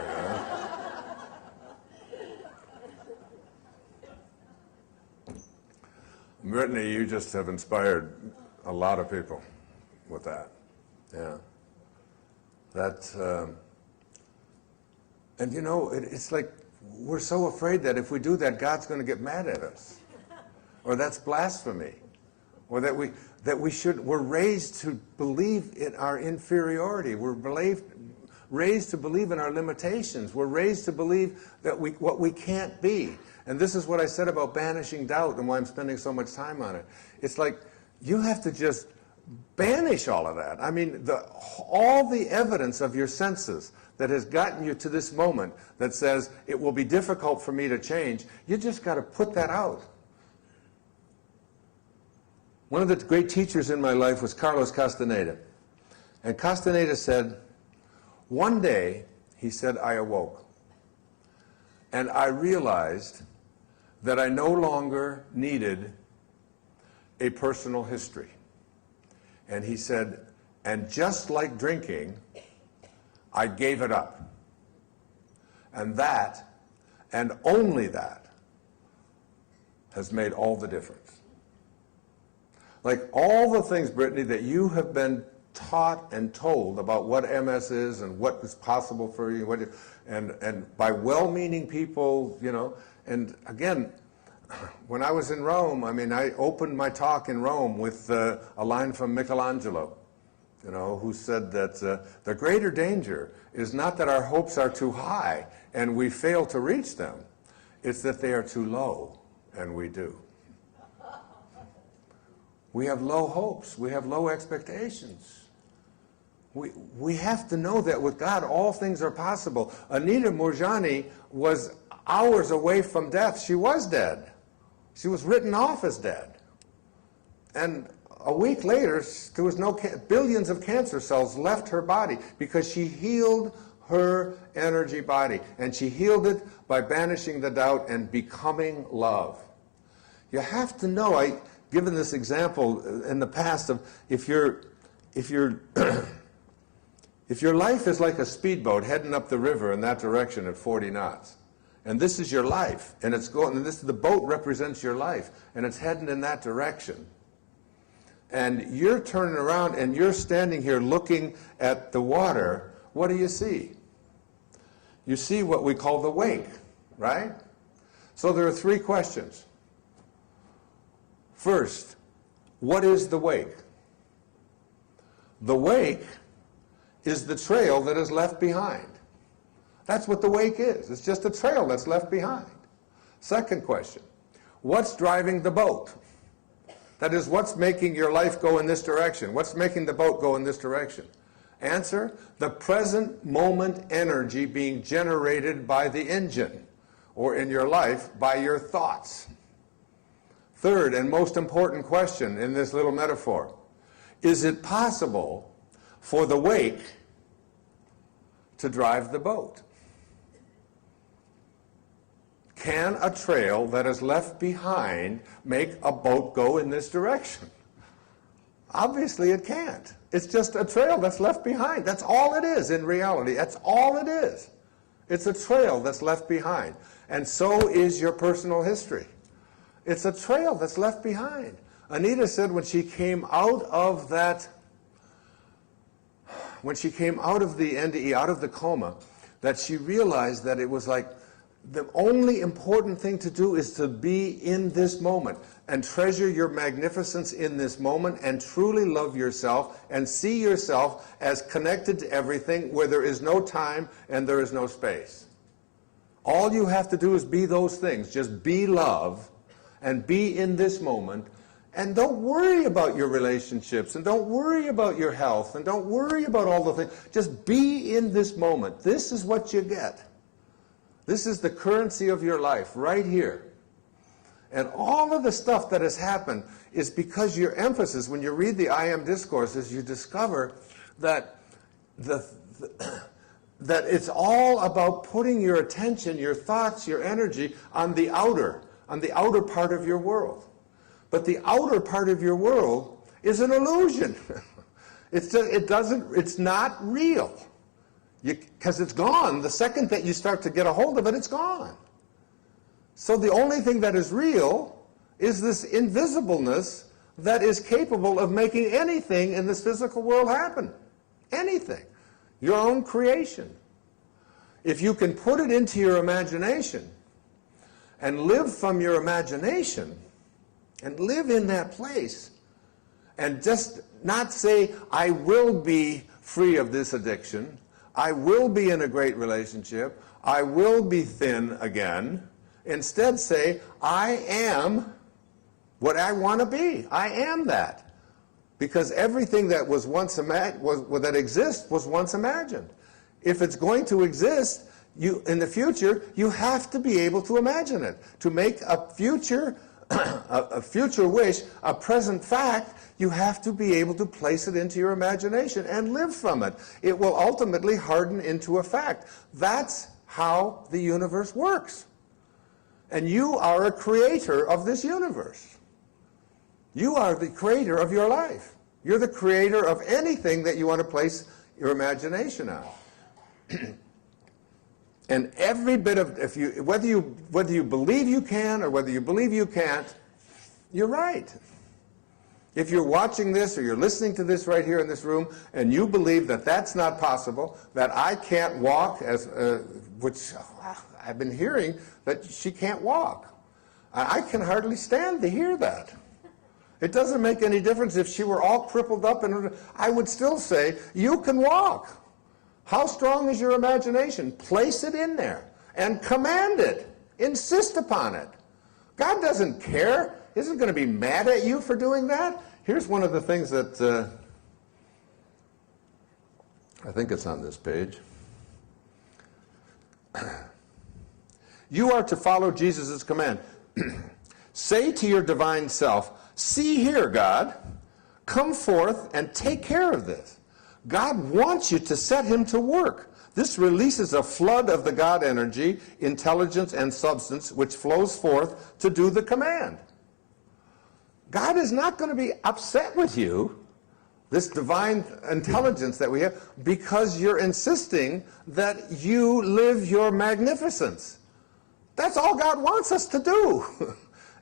you know? Brittany, you just have inspired a lot of people with that. Yeah. That, and you know, it's like we're so afraid that if we do that, God's going to get mad at us. Or that's blasphemy. Or that we're raised to believe in our inferiority. We're raised to believe in our limitations. We're raised to believe that what we can't be. And this is what I said about banishing doubt and why I'm spending so much time on it. It's like you have to just banish all of that. I mean, all the evidence of your senses that has gotten you to this moment that says it will be difficult for me to change, you just got to put that out. One of the great teachers in my life was Carlos Castaneda. And Castaneda said, one day, he said, I awoke. And I realized that I no longer needed a personal history. And he said, and just like drinking, I gave it up. And that, and only that, has made all the difference. Like all the things, Brittany, that you have been taught and told about what MS is and what is possible for you, and by well-meaning people, you know. And again, when I was in Rome, I mean, I opened my talk in Rome with a line from Michelangelo, you know, who said that the greater danger is not that our hopes are too high and we fail to reach them. It's that they are too low, and we do. We have low hopes. We have low expectations. We have to know that with God, all things are possible. Anita Moorjani was hours away from death. She was dead. She was written off as dead. And a week later, there was billions of cancer cells left her body because she healed her energy body. And she healed it by banishing the doubt and becoming love. You have to know, I've given this example in the past of if your life is like a speedboat heading up the river in that direction at 40 knots, and this is your life, and it's going, and the boat represents your life, and it's heading in that direction, and you're turning around and you're standing here looking at the water, what do you see? You see what we call the wake, right? So there are three questions. First, what is the wake? The wake is the trail that is left behind. That's what the wake is. It's just a trail that's left behind. Second question, what's driving the boat? That is, what's making your life go in this direction? What's making the boat go in this direction? Answer, the present moment energy being generated by the engine, or in your life, by your thoughts. Third and most important question in this little metaphor, is it possible for the wake to drive the boat? Can a trail that is left behind make a boat go in this direction? Obviously it can't. It's just a trail that's left behind. That's all it is in reality. That's all it is. It's a trail that's left behind. And so is your personal history. It's a trail that's left behind. Anita said when she came out of that, when she came out of the NDE, out of the coma, that she realized that it was like the only important thing to do is to be in this moment and treasure your magnificence in this moment and truly love yourself and see yourself as connected to everything where there is no time and there is no space. All you have to do is be those things. Just be love and be in this moment. And don't worry about your relationships, and don't worry about your health, and don't worry about all the things. Just be in this moment. This is what you get. This is the currency of your life right here. And all of the stuff that has happened is because your emphasis, when you read the I Am discourses, you discover that that it's all about putting your attention, your thoughts, your energy on the outer part of your world. But the outer part of your world is an illusion. It's not real. Because it's gone. The second that you start to get a hold of it, it's gone. So the only thing that is real is this invisibleness that is capable of making anything in this physical world happen. Anything. Your own creation. If you can put it into your imagination and live from your imagination and live in that place and just not say, I will be free of this addiction, I will be in a great relationship, I will be thin again. Instead say, I am what I want to be. I am that. Because everything that was once that exists was once imagined. If it's going to exist in the future, you have to be able to imagine it. To make a future a future wish a present fact, you have to be able to place it into your imagination and live from it. It will ultimately harden into a fact. That's how the universe works. And you are a creator of this universe. You are the creator of your life. You're the creator of anything that you want to place your imagination on. And every bit of, whether you believe you can or whether you believe you can't, you're right. If you're watching this or you're listening to this right here in this room and you believe that that's not possible, that I can't walk, which I've been hearing that she can't walk. I can hardly stand to hear that. It doesn't make any difference if she were all crippled up, and I would still say, you can walk. How strong is your imagination? Place it in there and command it. Insist upon it. God doesn't care. Isn't going to be mad at you for doing that. Here's one of the things that I think it's on this page. You are to follow Jesus' command. Say to your divine self, see here, God, come forth and take care of this. God wants you to set him to work. This releases a flood of the God energy, intelligence, and substance which flows forth to do the command. God is not going to be upset with you, this divine intelligence that we have, because you're insisting that you live your magnificence. That's all God wants us to do,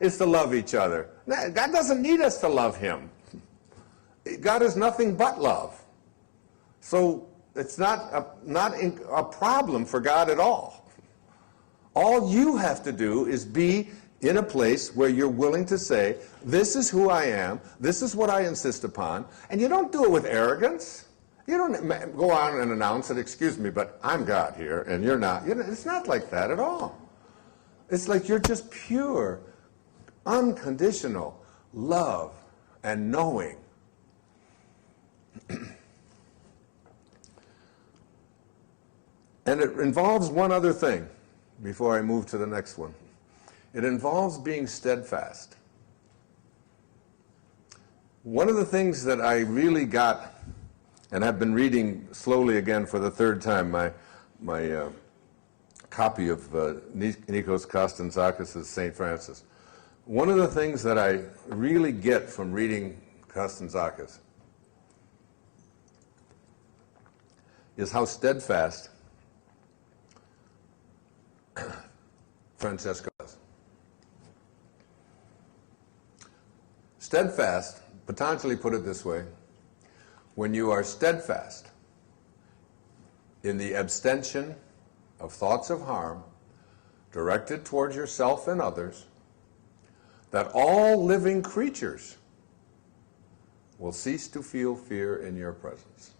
is to love each other. God doesn't need us to love him. God is nothing but love. So it's not a problem for God at all. All you have to do is be in a place where you're willing to say, this is who I am, this is what I insist upon, and you don't do it with arrogance. You don't go on and announce it, excuse me, but I'm God here, and you're not. It's not like that at all. It's like you're just pure, unconditional love and knowing. And it involves one other thing before I move to the next one. It involves being steadfast. One of the things that I really got, and I've been reading slowly again for the third time, my copy of Nikos Kazantzakis' St. Francis. One of the things that I really get from reading Kazantzakis is how steadfast Francesco is. Steadfast, Patanjali put it this way, when you are steadfast in the abstention of thoughts of harm directed towards yourself and others, that all living creatures will cease to feel fear in your presence.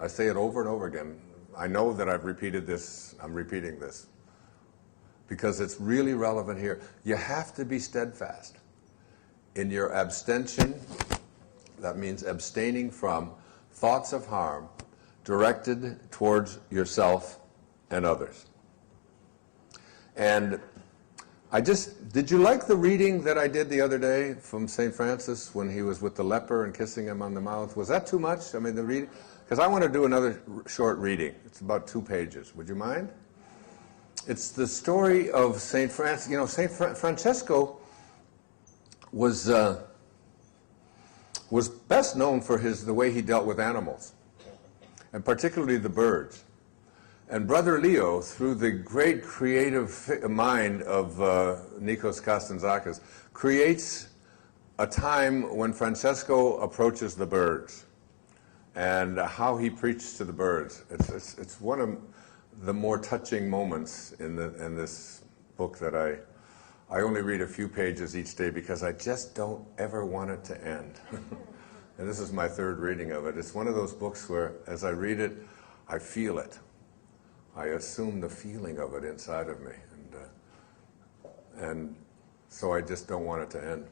I say it over and over again. I know that I've repeated this, I'm repeating this, because it's really relevant here. You have to be steadfast in your abstention. That means abstaining from thoughts of harm directed towards yourself and others. And did you like the reading that I did the other day from St. Francis when he was with the leper and kissing him on the mouth? Was that too much? I mean, the reading? Because I want to do another short reading. It's about 2 pages. Would you mind? It's the story of St. Francis. You know, Francesco was best known for the way he dealt with animals, and particularly the birds. And Brother Leo, through the great creative mind of Nikos Kazantzakis, creates a time when Francesco approaches the birds and how he preached to the birds. It's one of the more touching moments in this book that I only read a few pages each day because I just don't ever want it to end. And this is my 3rd reading of it. It's one of those books where, as I read it, I feel it. I assume the feeling of it inside of me. And so I just don't want it to end.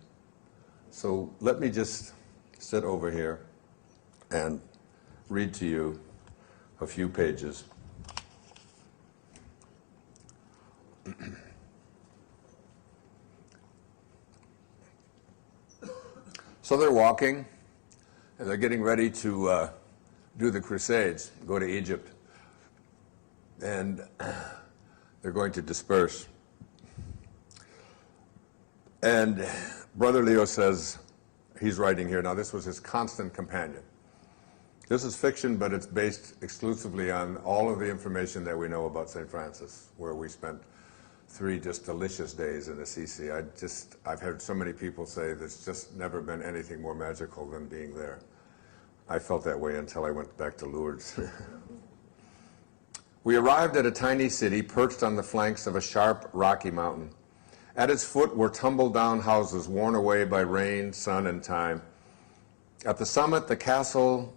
So let me just sit over here and read to you a few pages. So they're walking, and they're getting ready to do the Crusades, go to Egypt. And they're going to disperse. And Brother Leo says, he's writing here, now this was his constant companion. This is fiction, but it's based exclusively on all of the information that we know about St. Francis, where we spent 3 just delicious days in Assisi. I've heard so many people say there's just never been anything more magical than being there. I felt that way until I went back to Lourdes. We arrived at a tiny city perched on the flanks of a sharp, rocky mountain. At its foot were tumble-down houses worn away by rain, sun, and time. At the summit, the castle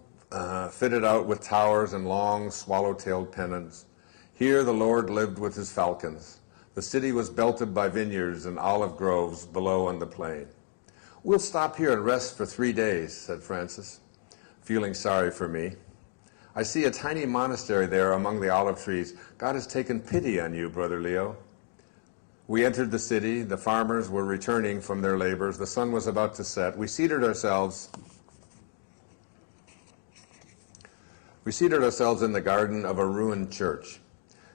fitted out with towers and long, swallow-tailed pennons. Here the Lord lived with his falcons. The city was belted by vineyards and olive groves below on the plain. "We'll stop here and rest for 3 days," said Francis, feeling sorry for me. "I see a tiny monastery there among the olive trees. God has taken pity on you, Brother Leo." We entered the city. The farmers were returning from their labors. The sun was about to set. We seated ourselves in the garden of a ruined church.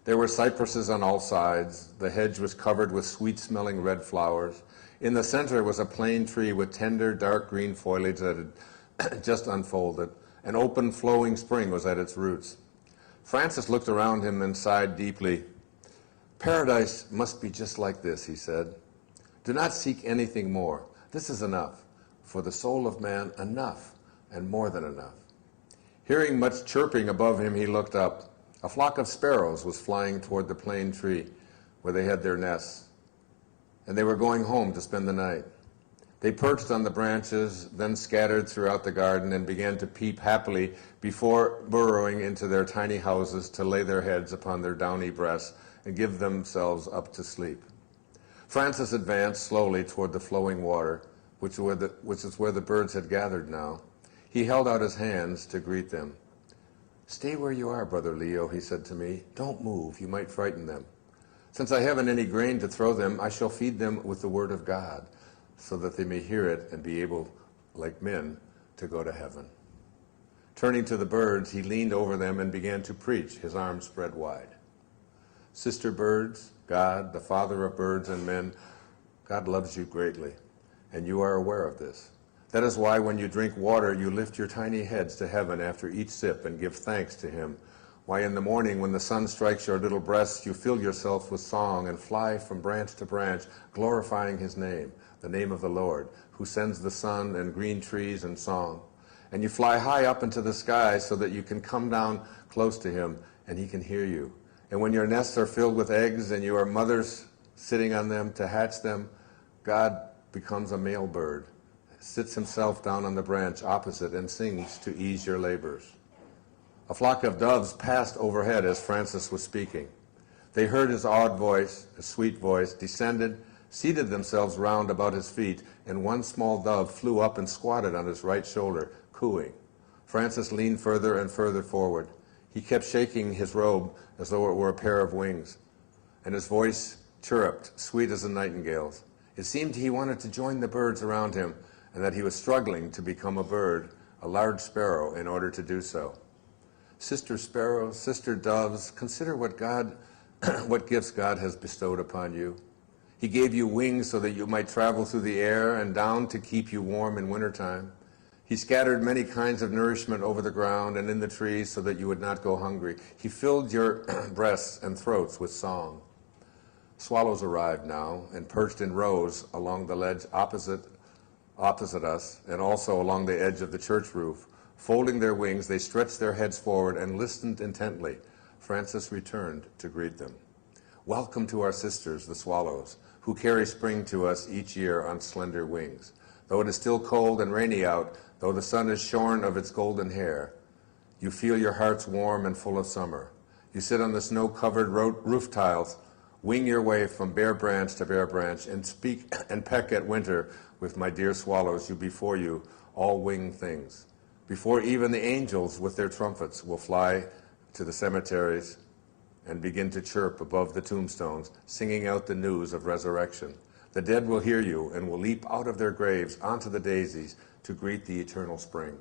There were cypresses on all sides. The hedge was covered with sweet-smelling red flowers. In the center was a plane tree with tender, dark green foliage that had just unfolded. An open, flowing spring was at its roots. Francis looked around him and sighed deeply. "Paradise must be just like this," he said. "Do not seek anything more. This is enough. For the soul of man, enough, and more than enough." Hearing much chirping above him, he looked up. A flock of sparrows was flying toward the plane tree where they had their nests, and they were going home to spend the night. They perched on the branches, then scattered throughout the garden and began to peep happily before burrowing into their tiny houses to lay their heads upon their downy breasts and give themselves up to sleep. Francis advanced slowly toward the flowing water, which is where the birds had gathered now. He held out his hands to greet them. "Stay where you are, Brother Leo," he said to me. "Don't move. You might frighten them. Since I haven't any grain to throw them, I shall feed them with the word of God, so that they may hear it and be able, like men, to go to heaven." Turning to the birds, he leaned over them and began to preach, his arms spread wide. "Sister birds, God, the Father of birds and men, God loves you greatly, and you are aware of this. That is why when you drink water, you lift your tiny heads to heaven after each sip and give thanks to him. Why in the morning when the sun strikes your little breasts, you fill yourself with song and fly from branch to branch, glorifying his name, the name of the Lord, who sends the sun and green trees and song. And you fly high up into the sky so that you can come down close to him and he can hear you. And when your nests are filled with eggs and you are mothers sitting on them to hatch them, God becomes a male bird, sits himself down on the branch opposite and sings to ease your labors. A flock of doves passed overhead as Francis was speaking. They heard his awed voice, his sweet voice, descended, seated themselves round about his feet, and one small dove flew up and squatted on his right shoulder, cooing. Francis leaned further and further forward. He kept shaking his robe as though it were a pair of wings, and his voice chirruped, sweet as a nightingale's. It seemed he wanted to join the birds around him, and that he was struggling to become a bird, a large sparrow, in order to do so. Sister sparrows, sister doves, consider what gifts God has bestowed upon you. He gave you wings so that you might travel through the air, and down to keep you warm in wintertime. He scattered many kinds of nourishment over the ground and in the trees so that you would not go hungry. He filled your breasts and throats with song. Swallows arrived now and perched in rows along the ledge opposite us, and also along the edge of the church roof. Folding their wings, they stretched their heads forward and listened intently. Francis returned to greet them. Welcome to our sisters, the swallows, who carry spring to us each year on slender wings. Though it is still cold and rainy out, though the sun is shorn of its golden hair, you feel your hearts warm and full of summer. You sit on the snow-covered roof tiles, wing your way from bare branch to bare branch, and speak and peck at winter with my dear swallows before you, all winged things. Before even the angels with their trumpets will fly to the cemeteries and begin to chirp above the tombstones, singing out the news of resurrection. The dead will hear you and will leap out of their graves onto the daisies to greet the eternal spring.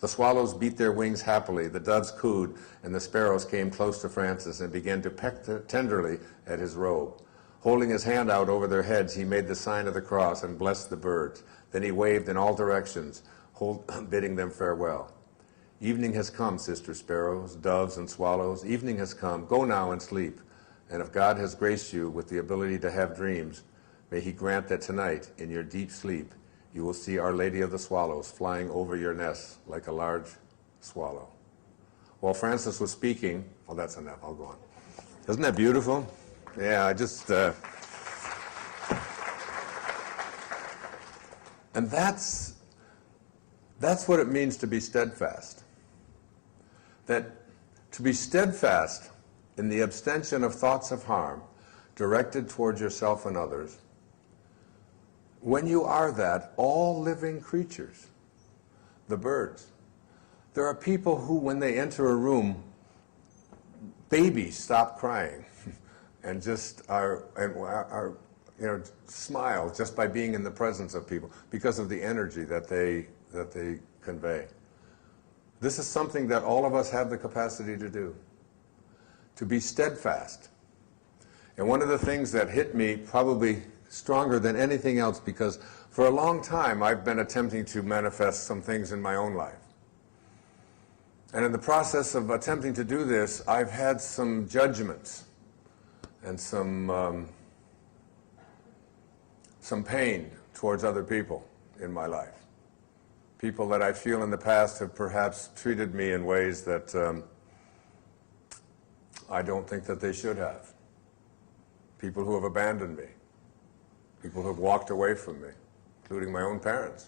The swallows beat their wings happily, the doves cooed, and the sparrows came close to Francis and began to peck tenderly at his robe. Holding his hand out over their heads, he made the sign of the cross and blessed the birds. Then he waved in all directions, bidding them farewell. Evening has come, sister sparrows, doves, and swallows. Evening has come. Go now and sleep. And if God has graced you with the ability to have dreams, may he grant that tonight, in your deep sleep, you will see Our Lady of the Swallows flying over your nest like a large swallow. While Francis was speaking, well, that's enough. I'll go on. Isn't that beautiful? Yeah, I just... And that's what it means to be steadfast. That to be steadfast in the abstention of thoughts of harm directed towards yourself and others, when you are that, all living creatures, the birds, there are people who, when they enter a room, babies stop crying and just are smile just by being in the presence of people because of the energy that they convey. This is something that all of us have the capacity to do, to be steadfast. And one of the things that hit me probably stronger than anything else, because for a long time I've been attempting to manifest some things in my own life. And in the process of attempting to do this, I've had some judgments and some pain towards other people in my life. People that I feel in the past have perhaps treated me in ways that I don't think that they should have. People who have abandoned me. People who have walked away from me, including my own parents.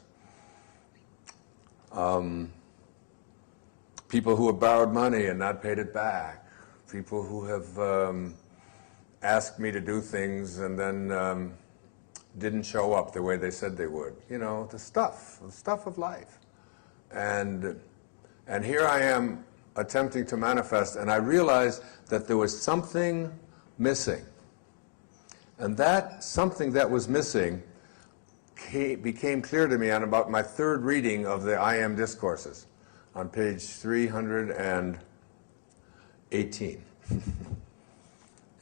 People who have borrowed money and not paid it back. People who have asked me to do things and then didn't show up the way they said they would. You know, the stuff of life. And here I am attempting to manifest, and I realized that there was something missing. And that something that was missing became clear to me on about my third reading of the I Am Discourses on page 318.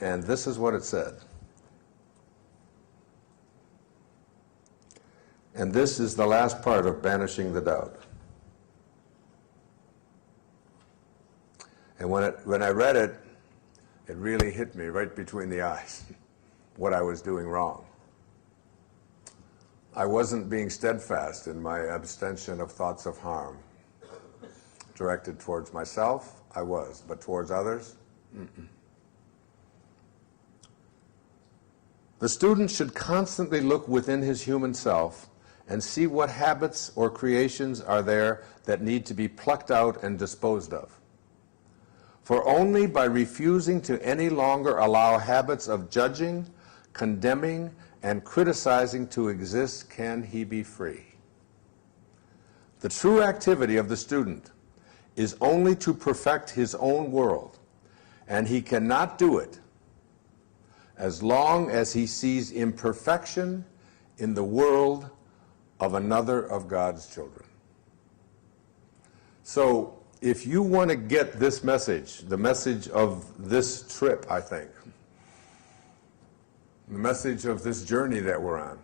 And this is what it said. And this is the last part of banishing the doubt. And when I read it, it really hit me right between the eyes, what I was doing wrong. I wasn't being steadfast in my abstention of thoughts of harm. Directed towards myself, I was, but towards others, The student should constantly look within his human self and see what habits or creations are there that need to be plucked out and disposed of. For only by refusing to any longer allow habits of judging, condemning, and criticizing to exist can he be free. The true activity of the student is only to perfect his own world, and he cannot do it as long as he sees imperfection in the world of another of God's children. So, if you want to get this message, the message of this trip, I think, the message of this journey that we're on,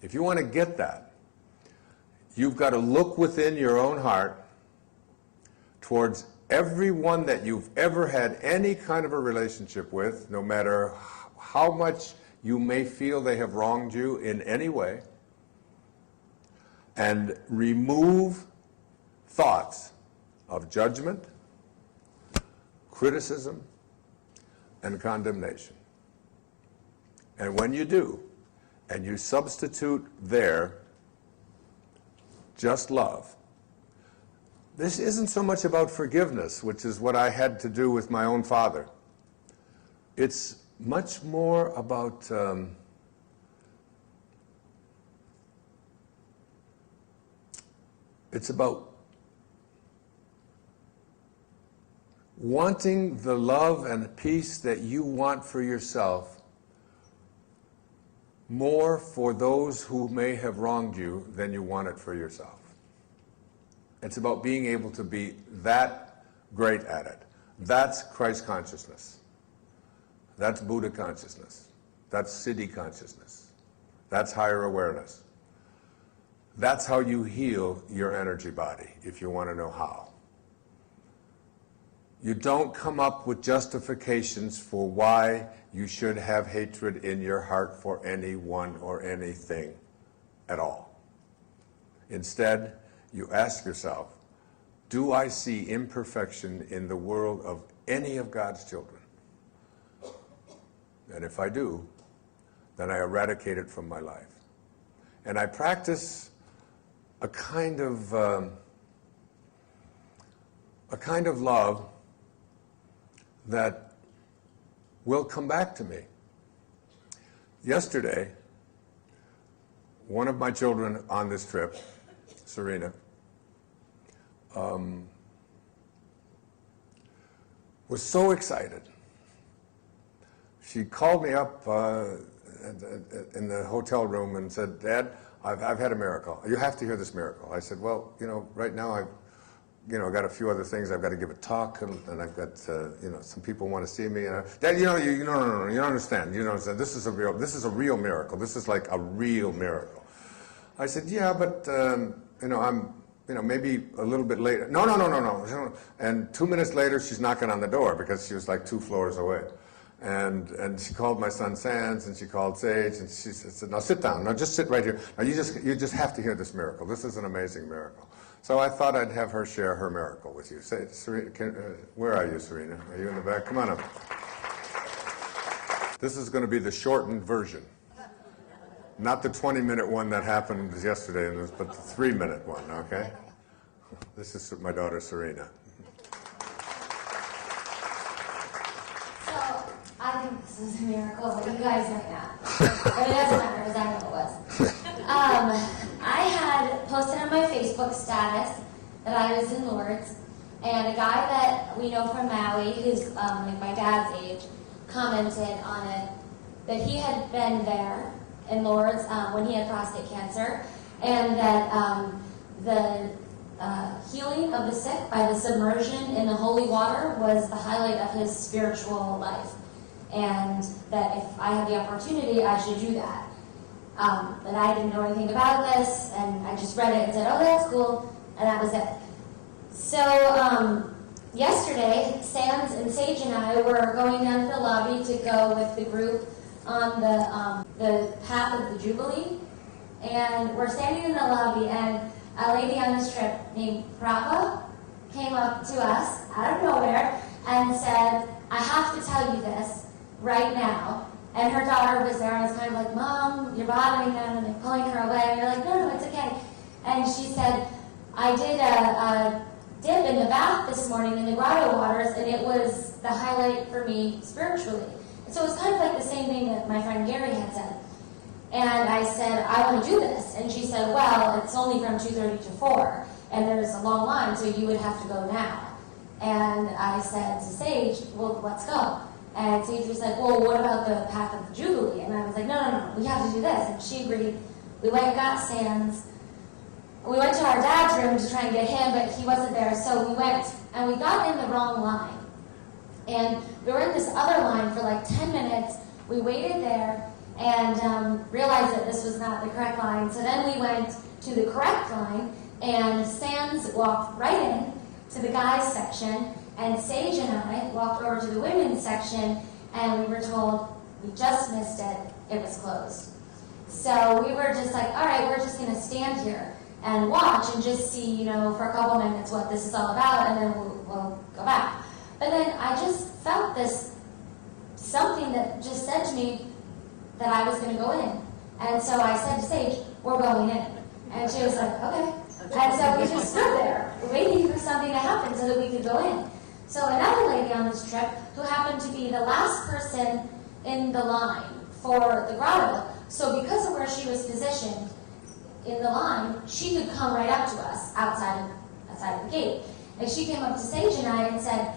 if you want to get that, you've got to look within your own heart towards everyone that you've ever had any kind of a relationship with, no matter how much you may feel they have wronged you in any way, and remove thoughts of judgment, criticism, and condemnation. And when you do, and you substitute there just love, this isn't so much about forgiveness, which is what I had to do with my own father. It's much more about it's about wanting the love and peace that you want for yourself more for those who may have wronged you than you want it for yourself. It's about being able to be that great at it. That's Christ consciousness. That's Buddha consciousness. That's Siddhi consciousness. That's higher awareness. That's how you heal your energy body, if you want to know how. You don't come up with justifications for why you should have hatred in your heart for anyone or anything at all. Instead, you ask yourself, do I see imperfection in the world of any of God's children? And if I do, then I eradicate it from my life. And I practice a kind of love that will come back to me. Yesterday, one of my children on this trip, Serena, was so excited. She called me up in the hotel room and said, "Dad, I've had a miracle. You have to hear this miracle." I said, "Well, right now I've got a few other things. I've got to give a talk, and I've got, some people want to see me. Dad, you don't understand. You don't understand. This is a real miracle. This is like a real miracle." I said, "Yeah, but I'm, maybe a little bit later." No. And 2 minutes later, she's knocking on the door because she was like 2 floors away. And she called my son Sands, and she called Sage, and she said, "Now sit down. Now just sit right here. Now you just have to hear this miracle. This is an amazing miracle." So I thought I'd have her share her miracle with you. Say, Serena, where are you, Serena? Are you in the back? Come on up. This is going to be the shortened version. Not the 20-minute one that happened yesterday, but the 3-minute one, okay? This is my daughter, Serena. So, I think this is a miracle, but you guys might not. But it doesn't matter, because I know it was. I had posted on my Facebook status that I was in Lourdes, and a guy that we know from Maui, who's like my dad's age, commented on it, that he had been there in Lourdes when he had prostate cancer, and that the healing of the sick by the submersion in the holy water was the highlight of his spiritual life, and that if I had the opportunity, I should do that. But I didn't know anything about this, and I just read it and said, "Oh, that's cool," and that was it. So yesterday, Sands and Sage and I were going down to the lobby to go with the group on the path of the Jubilee, and we're standing in the lobby, and a lady on this trip named Prabha came up to us out of nowhere and said, "I have to tell you this right now." And her daughter was there, and I was kind of like, "Mom, you're bothering them," and they're pulling her away, and they're like, "No, it's okay." And she said, "I did a dip in the bath this morning in the grotto waters, and it was the highlight for me spiritually. And so it was kind of like the same thing that my friend Gary had said. And I said, I want to do this. And she said, well, it's only from 2:30 to 4, and there's a long line, so you would have to go now. And I said to Sage, well, let's go. And Sage was like, well, what about the Path of the Jubilee? And I was like, no, we have to do this. And she agreed. We went and got Sands. We went to our dad's room to try and get him, but he wasn't there. So we went, and we got in the wrong line. And we were in this other line for like 10 minutes. We waited there and realized that this was not the correct line. So then we went to the correct line, and Sands walked right in to the guys section, and Sage and I walked over to the women's section, and we were told, we just missed it, it was closed. So we were just like, all right, we're just going to stand here and watch and just see, for a couple minutes what this is all about, and then we'll go back. But then I just felt this, something that just said to me that I was going to go in. And so I said to Sage, we're going in. And she was like, okay. And so we just stood there, waiting for something to happen so that we could go in. So another lady on this trip, who happened to be the last person in the line for the grotto, so because of where she was positioned in the line, she could come right up to us outside of the gate. And she came up to Sage and I and said,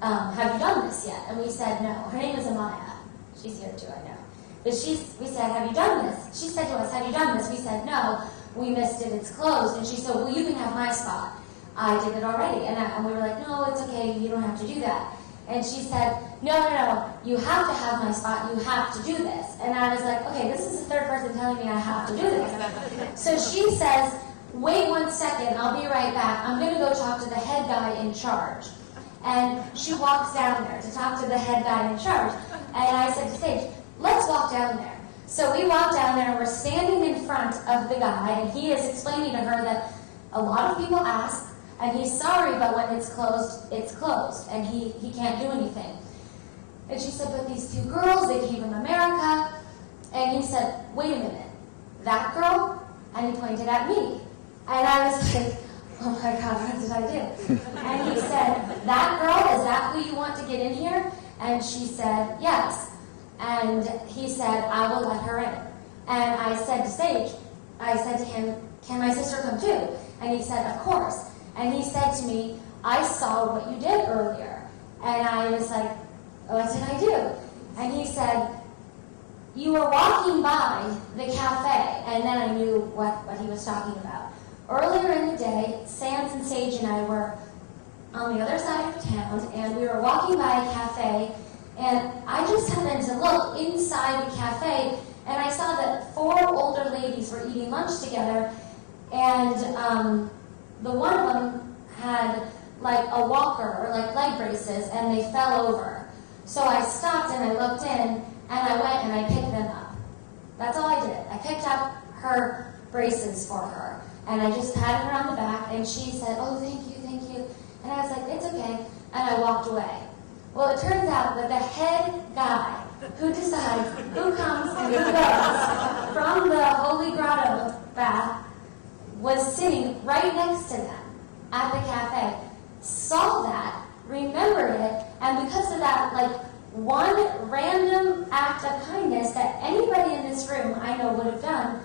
have you done this yet? And we said, no. Her name is Amaya. She's here too, I know. But we said, have you done this? She said to us, have you done this? We said, no. We missed it, it's closed. And she said, well, you can have my spot. I did it already. And we were like, no, it's okay, you don't have to do that. And she said, no, you have to have my spot, you have to do this. And I was like, okay, this is the third person telling me I have to do this. So she says, wait 1 second, I'll be right back. I'm going to go talk to the head guy in charge. And she walks down there to talk to the head guy in charge. And I said to Sage, let's walk down there. So we walked down there, and we're standing in front of the guy, and he is explaining to her that a lot of people ask, and he's sorry, but when it's closed, and he can't do anything. And she said, but these two girls, they came from America. And he said, wait a minute, that girl? And he pointed at me. And I was like, oh my God, what did I do? And he said, that girl, is that who you want to get in here? And she said, yes. And he said, I will let her in. And I said to Sage, I said to him, can my sister come too? And he said, of course. And he said to me, I saw what you did earlier. And I was like, what did I do? And he said, you were walking by the cafe. And then I knew what he was talking about. Earlier in the day, Sands and Sage and I were on the other side of town, and we were walking by a cafe, and I just happened to look inside the cafe, and I saw that 4 older ladies were eating lunch together, and the one of them had like a walker or like leg braces, and they fell over. So I stopped and I looked in, and I went and I picked them up. That's all I did. I picked up her braces for her, and I just patted her on the back, and she said, oh, thank you. And I was like, it's okay, and I walked away. Well, it turns out that the head guy who decides who comes and who goes from the Holy Grotto bath was sitting right next to them at the cafe, saw that, remembered it, and because of that, like, one random act of kindness that anybody in this room I know would have done,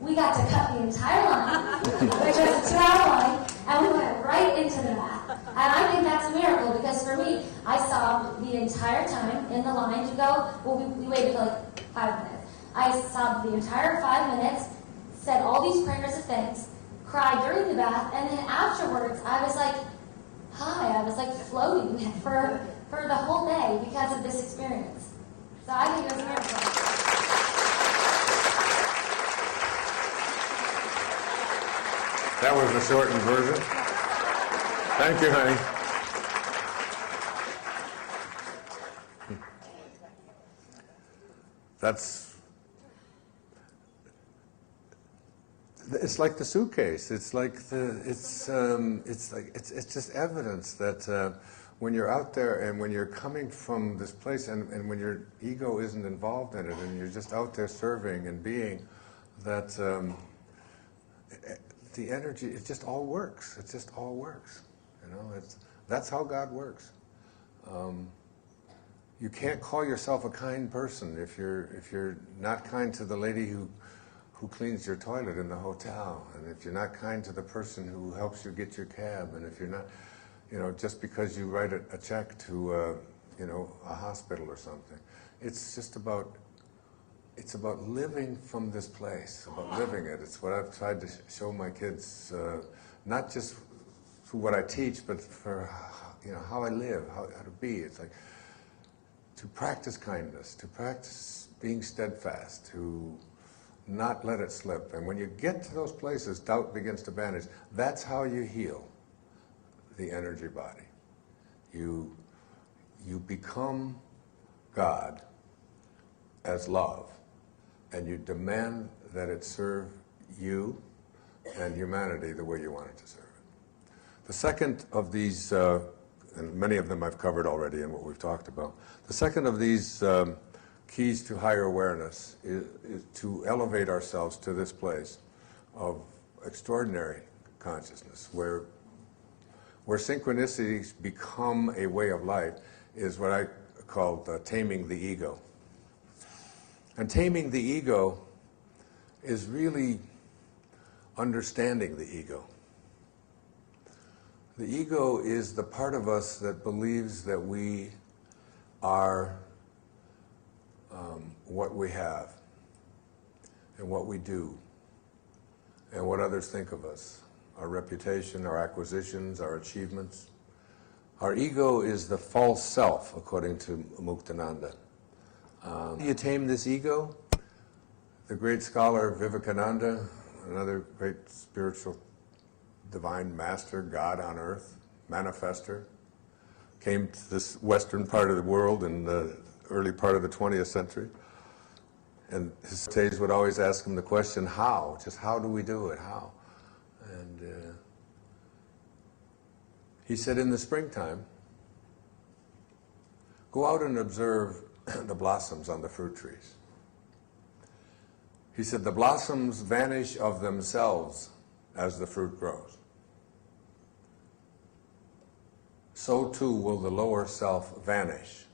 we got to cut the entire line, which was a 2-hour line, and we went right into the bath. And I think that's a miracle, because for me, I sobbed the entire time in the line to go. Well, we waited for like 5 minutes. I sobbed the entire 5 minutes, said all these prayers of thanks, cried during the bath, and then afterwards, I was like, hi, I was like floating for the whole day because of this experience. So I think it was a miracle. That was the shortened version. Thank you, honey. It's like the suitcase. It's just evidence that when you're out there and when you're coming from this place and when your ego isn't involved in it and you're just out there serving and being, that the energy, it just all works. It just all works, you know. That's how God works. You can't call yourself a kind person if you're not kind to the lady who cleans your toilet in the hotel, and if you're not kind to the person who helps you get your cab, and if you're not, just because you write a check to, a hospital or something. It's just about living from this place, about living it. It's what I've tried to show my kids, not just through what I teach, but for, how I live, how to be. It's like to practice kindness, to practice being steadfast, to not let it slip. And when you get to those places, doubt begins to vanish. That's how you heal the energy body. You become God as love, and you demand that it serve you and humanity the way you want it to serve it. The second of these, and many of them I've covered already in what we've talked about, the second of these keys to higher awareness is to elevate ourselves to this place of extraordinary consciousness, where synchronicities become a way of life, is what I call taming the ego. And taming the ego is really understanding the ego. The ego is the part of us that believes that we are what we have and what we do and what others think of us, our reputation, our acquisitions, our achievements. Our ego is the false self, according to Muktananda. You tame this ego? The great scholar Vivekananda, another great spiritual divine master, God on earth, manifester, came to this western part of the world in the early part of the 20th century. And his sages would always ask him the question, how? Just how do we do it? How? And he said, in the springtime, go out and observe the blossoms on the fruit trees. He said, the blossoms vanish of themselves as the fruit grows. So too will the lower self vanish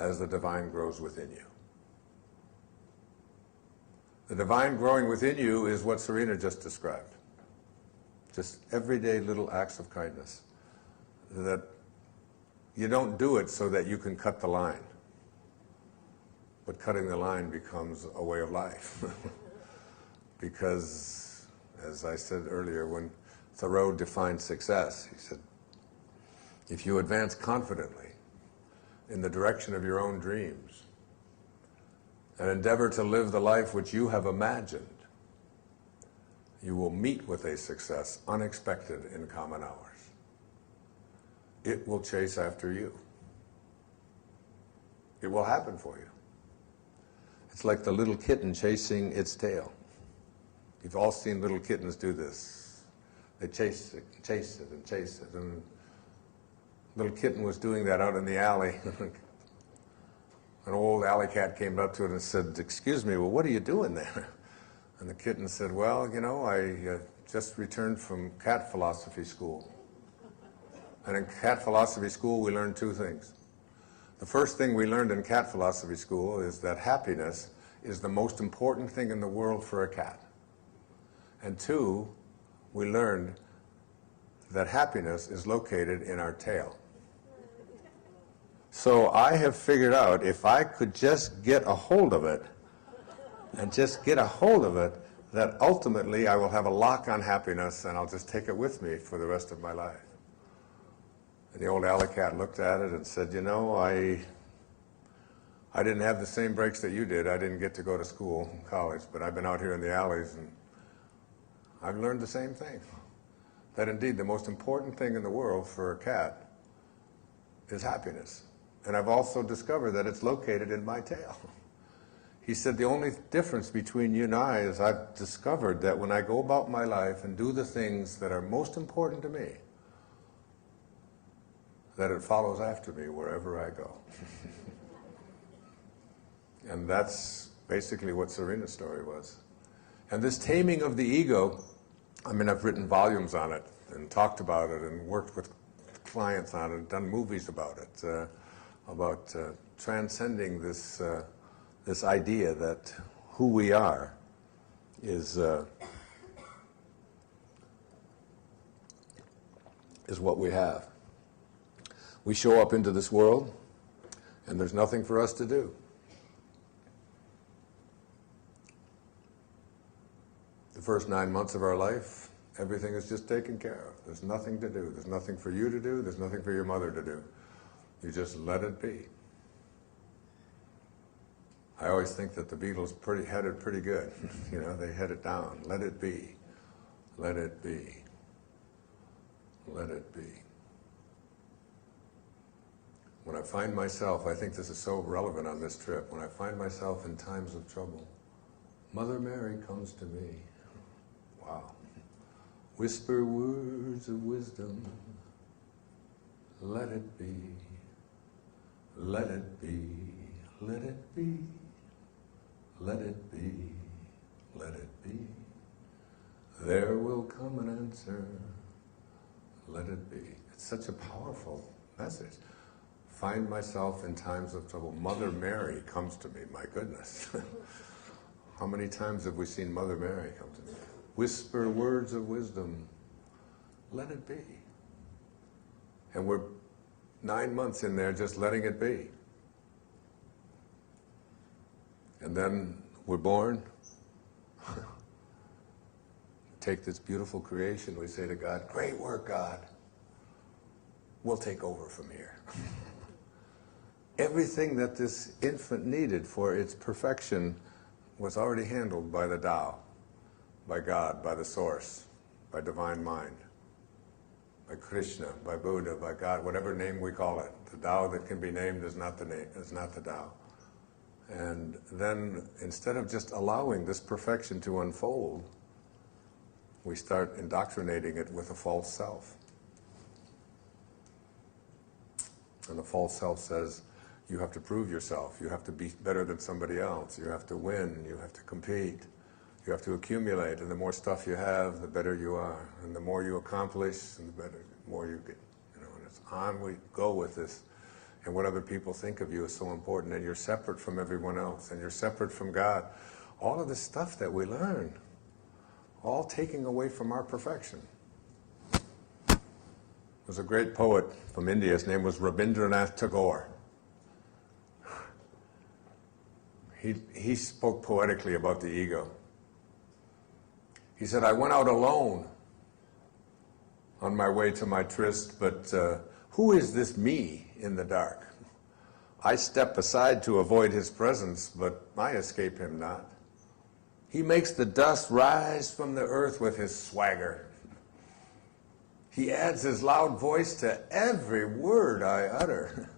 as the divine grows within you. The divine growing within you is what Serena just described. Just everyday little acts of kindness. That you don't do it so that you can cut the line. But cutting the line becomes a way of life. Because, as I said earlier, when Thoreau defined success, he said, if you advance confidently in the direction of your own dreams and endeavor to live the life which you have imagined, you will meet with a success unexpected in common hours. It will chase after you. It will happen for you. It's like the little kitten chasing its tail. You've all seen little kittens do this. They chase it, and chase it, and chase it. And little kitten was doing that out in the alley. An old alley cat came up to it and said, excuse me, well, what are you doing there? And the kitten said, well, I just returned from cat philosophy school. And in cat philosophy school, we learned two things. The first thing we learned in cat philosophy school is that happiness is the most important thing in the world for a cat. And two, we learned that happiness is located in our tail. So I have figured out if I could just get a hold of it, and just get a hold of it, that ultimately I will have a lock on happiness and I'll just take it with me for the rest of my life. And the old alley cat looked at it and said, I didn't have the same breaks that you did. I didn't get to go to school, college, but I've been out here in the alleys and I've learned the same thing. That indeed the most important thing in the world for a cat is happiness. And I've also discovered that it's located in my tail. He said the only difference between you and I is I've discovered that when I go about my life and do the things that are most important to me, that it follows after me wherever I go. And that's basically what Serena's story was. And this taming of the ego, I've written volumes on it. and talked about it and worked with clients on it, done movies about it, about transcending this idea that who we are is what we have. We show up into this world, and there's nothing for us to do. The first 9 months of our life, everything is just taken care of. There's nothing to do. There's nothing for you to do. There's nothing for your mother to do. You just let it be. I always think that the Beatles had it pretty good. You know, they had it down. Let it be. Let it be. Let it be. When I find myself, I think this is so relevant on this trip, when I find myself in times of trouble, Mother Mary comes to me. Wow. Whisper words of wisdom. Let it be. Let it be. Let it be. Let it be. Let it be. There will come an answer. Let it be. It's such a powerful message. Find myself in times of trouble. Mother Mary comes to me. My goodness. How many times have we seen Mother Mary come to me? Whisper words of wisdom. Let it be. And we're 9 months in there just letting it be. And then we're born. Take this beautiful creation. We say to God, great work, God. We'll take over from here. Everything that this infant needed for its perfection was already handled by the Tao, by God, by the Source, by Divine Mind, by Krishna, by Buddha, by God, whatever name we call it. The Tao that can be named is not the name, is not the Tao. And then instead of just allowing this perfection to unfold, we start indoctrinating it with a false self. And the false self says, you have to prove yourself. You have to be better than somebody else. You have to win. You have to compete. You have to accumulate. And the more stuff you have, the better you are. And the more you accomplish, and the better, the more you get. You know, and it's on we go with this. And what other people think of you is so important. And you're separate from everyone else. And you're separate from God. All of the stuff that we learn, all taking away from our perfection. There was a great poet from India. His name was Rabindranath Tagore. He spoke poetically about the ego. He said, I went out alone on my way to my tryst, but who is this me in the dark? I step aside to avoid his presence, but I escape him not. He makes the dust rise from the earth with his swagger. He adds his loud voice to every word I utter.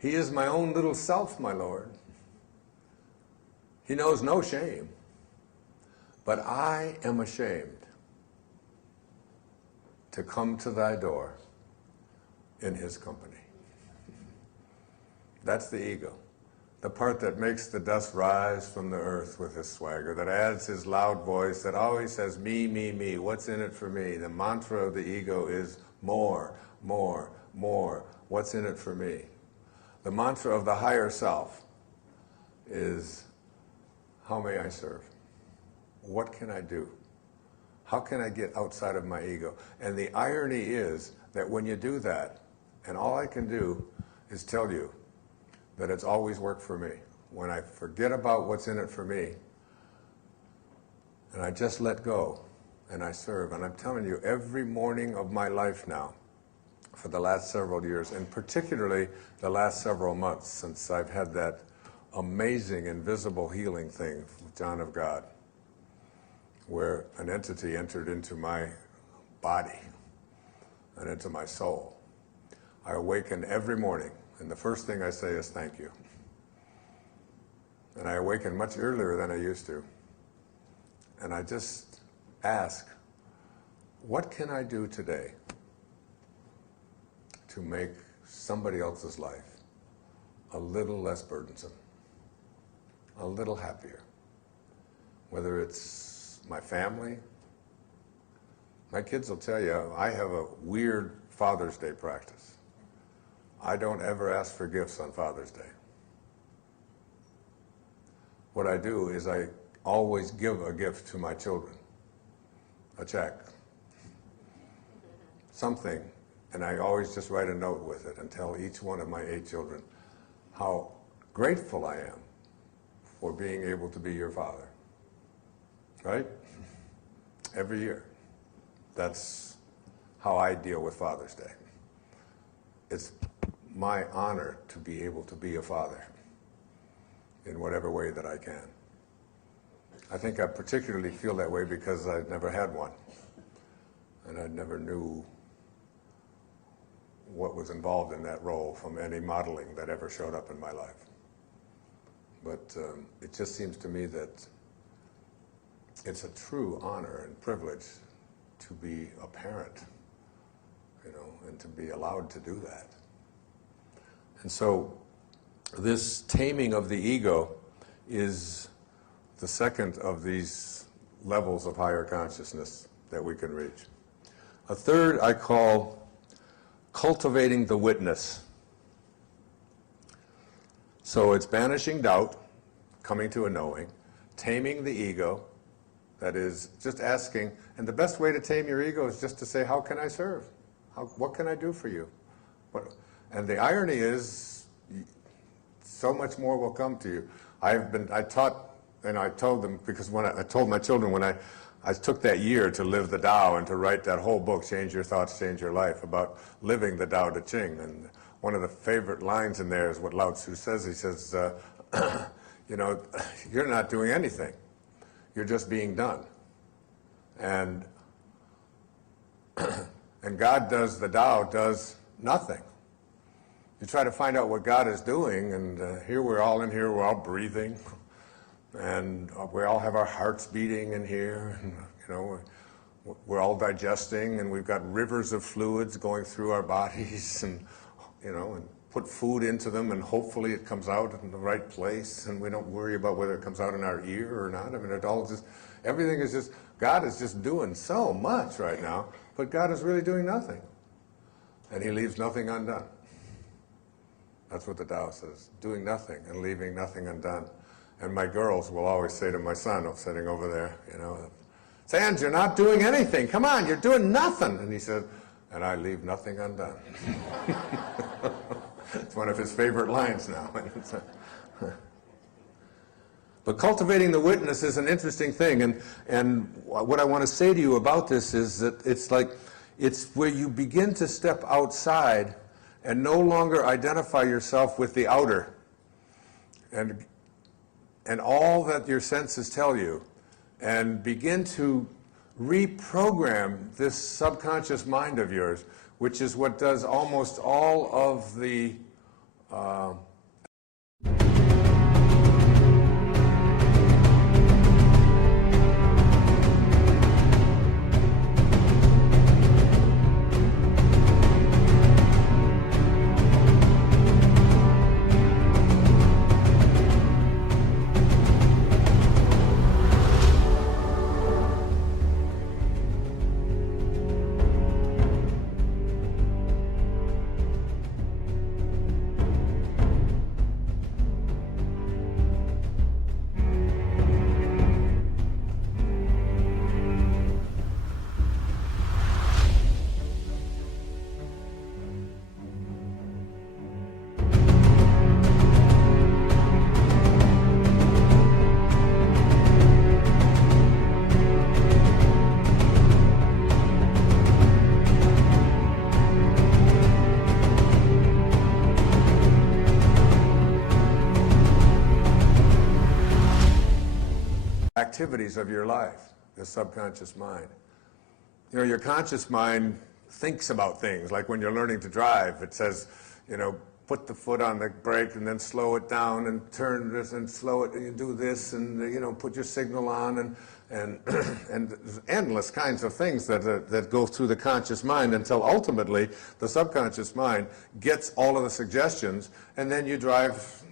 He is my own little self, my Lord. He knows no shame, but I am ashamed to come to thy door in his company. That's the ego. The part that makes the dust rise from the earth with his swagger, that adds his loud voice, that always says, me, me, me, what's in it for me? The mantra of the ego is more, more, more. What's in it for me? The mantra of the higher self is, how may I serve? What can I do? How can I get outside of my ego? And the irony is that when you do that, and all I can do is tell you that it's always worked for me. When I forget about what's in it for me, and I just let go, and I serve. And I'm telling you, every morning of my life now, for the last several years, and particularly the last several months since I've had that amazing invisible healing thing with John of God, where an entity entered into my body and into my soul. I awaken every morning, and the first thing I say is thank you. And I awaken much earlier than I used to. And I just ask, what can I do today to make somebody else's life a little less burdensome, a little happier? Whether it's my family, My kids will tell you, I have a weird Father's Day practice. I don't ever ask for gifts on Father's Day. What I do is I always give a gift to my children, a check, something, and I always just write a note with it and tell each one of my 8 children how grateful I am for being able to be your father, right? Every year. That's how I deal with Father's Day. It's my honor to be able to be a father in whatever way that I can. I think I particularly feel that way because I've never had one, and I never knew what was involved in that role from any modeling that ever showed up in my life. But it just seems to me that it's a true honor and privilege to be a parent, you know, and to be allowed to do that. And so this taming of the ego is the second of these levels of higher consciousness that we can reach. A third I call cultivating the witness. So it's banishing doubt, coming to a knowing, taming the ego, that is just asking, and the best way to tame your ego is just to say, how can I serve? What can I do for you? And the irony is, so much more will come to you. I taught, and I told them, because when I told my children when I took that year to live the Tao and to write that whole book, Change Your Thoughts, Change Your Life, about living the Tao Te Ching. And one of the favorite lines in there is what Lao Tzu says. He says, you know, you're not doing anything. You're just being done. And God does, the Tao does nothing. You try to find out what God is doing, and here we're all in here, we're all breathing, and we all have our hearts beating in here, and, you know, we're all digesting, and we've got rivers of fluids going through our bodies, and, you know, and put food into them, and hopefully it comes out in the right place, and we don't worry about whether it comes out in our ear or not. I mean, it all just, everything is just, God is just doing so much right now, but God is really doing nothing. And he leaves nothing undone. That's what the Tao says, doing nothing and leaving nothing undone. And my girls will always say to my son, sitting over there, you know, Sans, you're not doing anything. Come on, you're doing nothing. And he said, and I leave nothing undone. It's one of his favorite lines now. But cultivating the witness is an interesting thing. And what I want to say to you about this is that it's where you begin to step outside and no longer identify yourself with the outer and all that your senses tell you, and begin to reprogram this subconscious mind of yours, which is what does almost all of the activities of your life, the subconscious mind. You know, your conscious mind thinks about things, like when you're learning to drive, it says, you know, put the foot on the brake and then slow it down and turn this and slow it and you do this and, you know, put your signal on and there's endless kinds of things that go through the conscious mind until ultimately the subconscious mind gets all of the suggestions, and then you drive.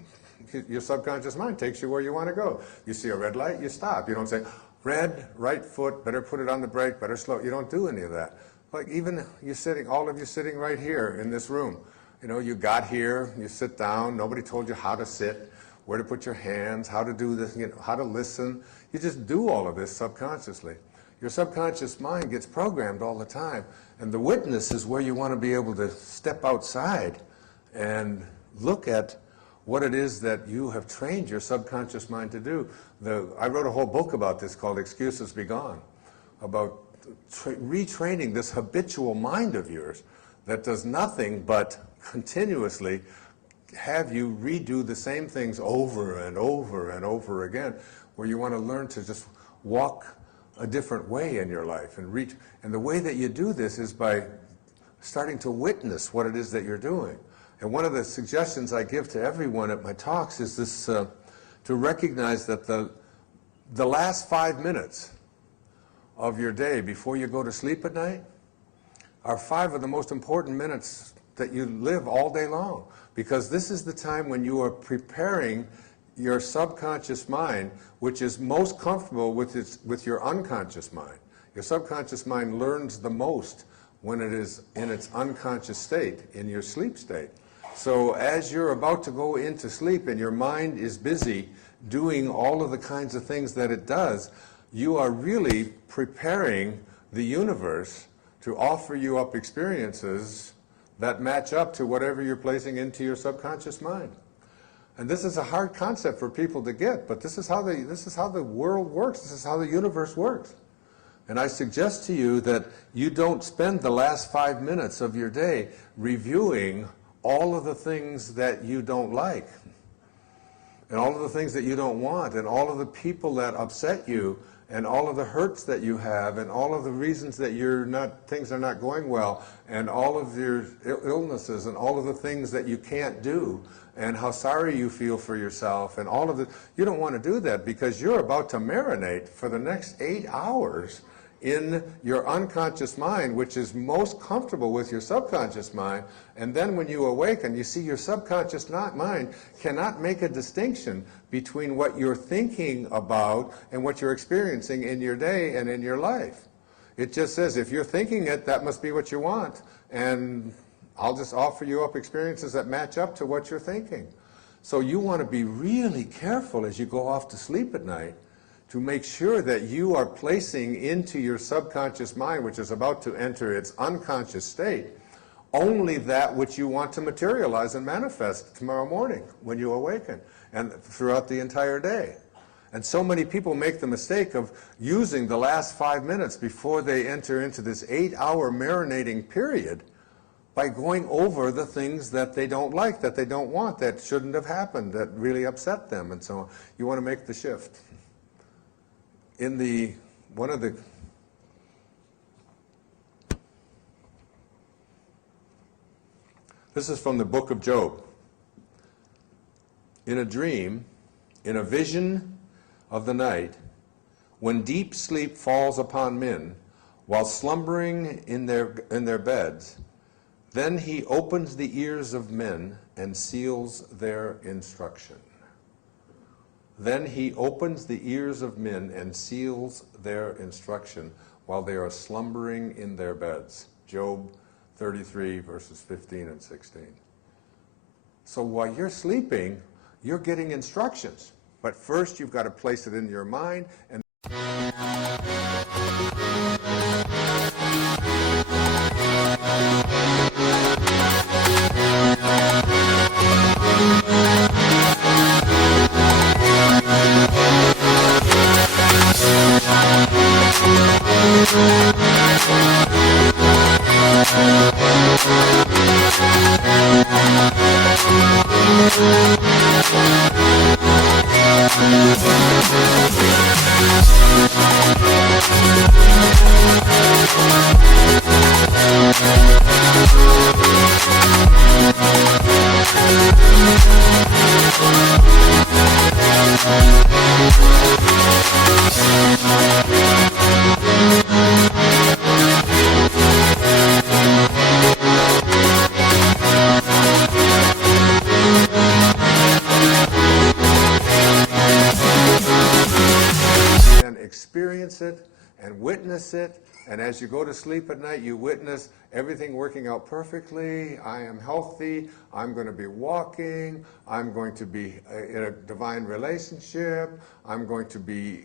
Your subconscious mind takes you where you want to go. You see a red light, you stop. You don't say, red, right foot, better put it on the brake, better slow. You don't do any of that. Like even you sitting, all of you sitting right here in this room, you know, you got here, you sit down, nobody told you how to sit, where to put your hands, how to do this, you know, how to listen. You just do all of this subconsciously. Your subconscious mind gets programmed all the time, and the witness is where you want to be able to step outside and look at what it is that you have trained your subconscious mind to do. I wrote a whole book about this called Excuses Be Gone, about retraining this habitual mind of yours that does nothing but continuously have you redo the same things over and over and over again, where you want to learn to just walk a different way in your life and reach. And the way that you do this is by starting to witness what it is that you're doing. And one of the suggestions I give to everyone at my talks is this, to recognize that the last 5 minutes of your day before you go to sleep at night are 5 of the most important minutes that you live all day long. Because this is the time when you are preparing your subconscious mind, which is most comfortable with your unconscious mind. Your subconscious mind learns the most when it is in its unconscious state, in your sleep state. So as you're about to go into sleep and your mind is busy doing all of the kinds of things that it does, you are really preparing the universe to offer you up experiences that match up to whatever you're placing into your subconscious mind. And this is a hard concept for people to get, but this is how the world works. This is how the universe works. And I suggest to you that you don't spend the last 5 minutes of your day reviewing all of the things that you don't like, and all of the things that you don't want, and all of the people that upset you, and all of the hurts that you have, and all of the reasons that things are not going well, and all of your illnesses, and all of the things that you can't do, and how sorry you feel for yourself, and all of the. You don't want to do that, because you're about to marinate for the next 8 hours in your unconscious mind, which is most comfortable with your subconscious mind. And then when you awaken, you see your subconscious mind cannot make a distinction between what you're thinking about and what you're experiencing in your day and in your life. It just says, if you're thinking it, that must be what you want, and I'll just offer you up experiences that match up to what you're thinking. So you want to be really careful as you go off to sleep at night to make sure that you are placing into your subconscious mind, which is about to enter its unconscious state, only that which you want to materialize and manifest tomorrow morning when you awaken and throughout the entire day. And so many people make the mistake of using the last 5 minutes before they enter into this 8-hour marinating period by going over the things that they don't like, that they don't want, that shouldn't have happened, that really upset them, and so on. You want to make the shift. This is from the book of Job. In a dream, in a vision of the night, when deep sleep falls upon men, while slumbering in their beds, then he opens the ears of men and seals their instruction. Then he opens the ears of men and seals their instruction while they are slumbering in their beds. Job 33, verses 15 and 16. So while you're sleeping, you're getting instructions. But first you've got to place it in your mind, and and witness it. And as you go to sleep at night, you witness everything working out perfectly. I am healthy. I'm going to be walking. I'm going to be in a divine relationship. I'm going to be,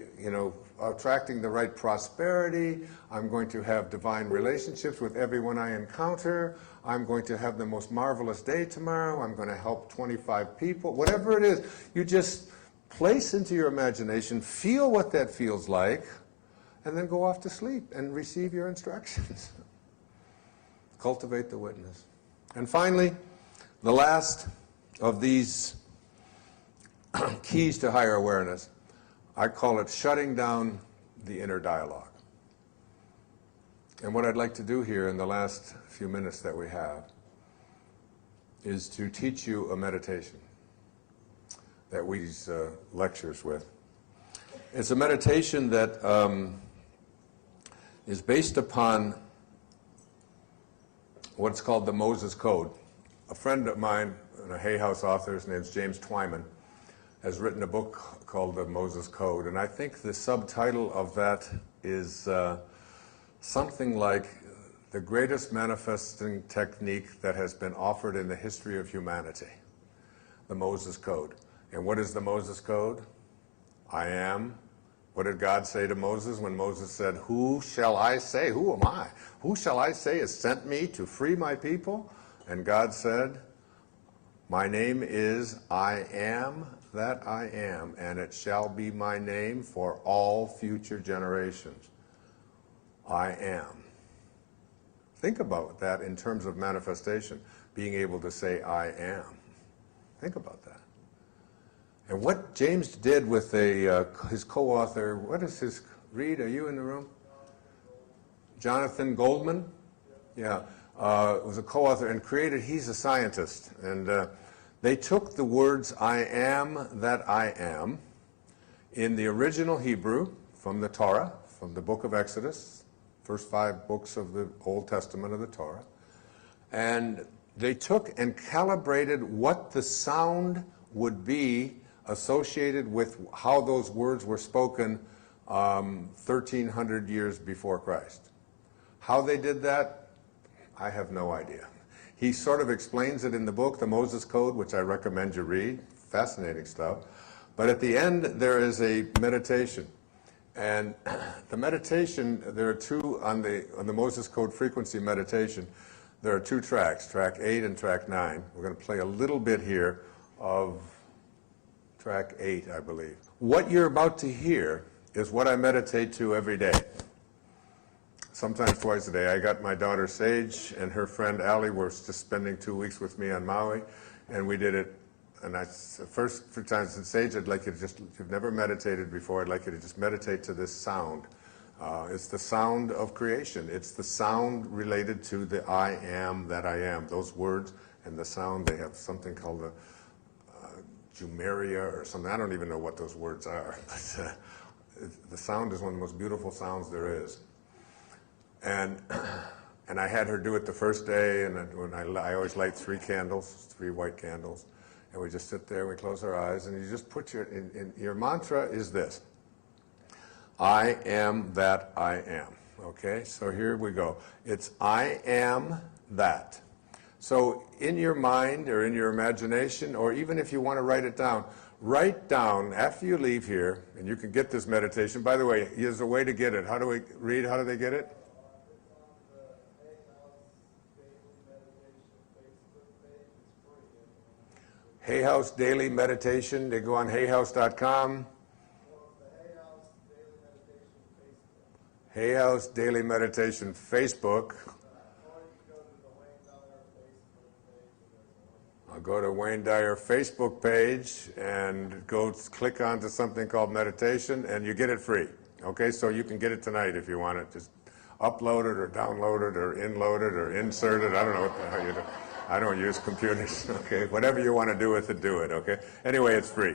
attracting the right prosperity. I'm going to have divine relationships with everyone I encounter. I'm going to have the most marvelous day tomorrow. I'm going to help 25 people. Whatever it is, you just place into your imagination, feel what that feels like, and then go off to sleep and receive your instructions. Cultivate the witness. And finally, the last of these keys to higher awareness, I call it shutting down the inner dialogue. And what I'd like to do here in the last few minutes that we have is to teach you a meditation that we lectures with. It's a meditation that is based upon what's called the Moses Code. A friend of mine, a Hay House author, his name's James Twyman, has written a book called the Moses Code, and I think the subtitle of that is something like the greatest manifesting technique that has been offered in the history of humanity, the Moses Code. And what is the Moses Code? I am. What did God say to Moses when Moses said, "Who shall I say? Who am I? Who shall I say has sent me to free my people?" And God said, "My name is I am that I am, and it shall be my name for all future generations. I am." Think about that in terms of manifestation, being able to say I am. Think about that. And what James did with his co-author, what is his, Reed, are you in the room? Jonathan Goldman? Yeah, was a co-author and created, he's a scientist, and they took the words I am that I am in the original Hebrew from the Torah, from the book of Exodus, first 5 books of the Old Testament of the Torah, and they took and calibrated what the sound would be associated with how those words were spoken 1,300 years before Christ. How they did that, I have no idea. He sort of explains it in the book, the Moses Code, which I recommend you read. Fascinating stuff. But at the end, there is a meditation. And the meditation, there are 2 on the Moses Code frequency meditation. There are 2 tracks, track 8 and track 9. We're going to play a little bit here of track 8, I believe. What you're about to hear is what I meditate to every day. Sometimes twice a day. I got my daughter Sage and her friend Allie were just spending 2 weeks with me on Maui, and we did it. And the first few times in Sage, I'd like you to just, if you've never meditated before, I'd like you to just meditate to this sound. It's the sound of creation. It's the sound related to the I am that I am. Those words and the sound, they have something called the Jumeria or something. I don't even know what those words are. But the sound is one of the most beautiful sounds there is. And I had her do it the first day, and when I always light 3 candles, 3 white candles, and we just sit there, we close our eyes, and you just put your mantra is this: I am that I am. Okay, so here we go. It's I am that. So in your mind or in your imagination, or even if you want to write down after you leave here, and you can get this meditation. By the way, there's a way to get it. How do we read? How do they get it? Hay House Daily Meditation. They go on hayhouse.com. Hay House Daily Meditation Facebook. I'll go to Wayne Dyer Facebook page and go click onto something called meditation, and you get it free. Okay, so you can get it tonight if you want it. Just upload it or download it or inload it or insert it. I don't know what the hell you do. I don't use computers, okay? Whatever you want to do with it, do it, okay? Anyway, it's free.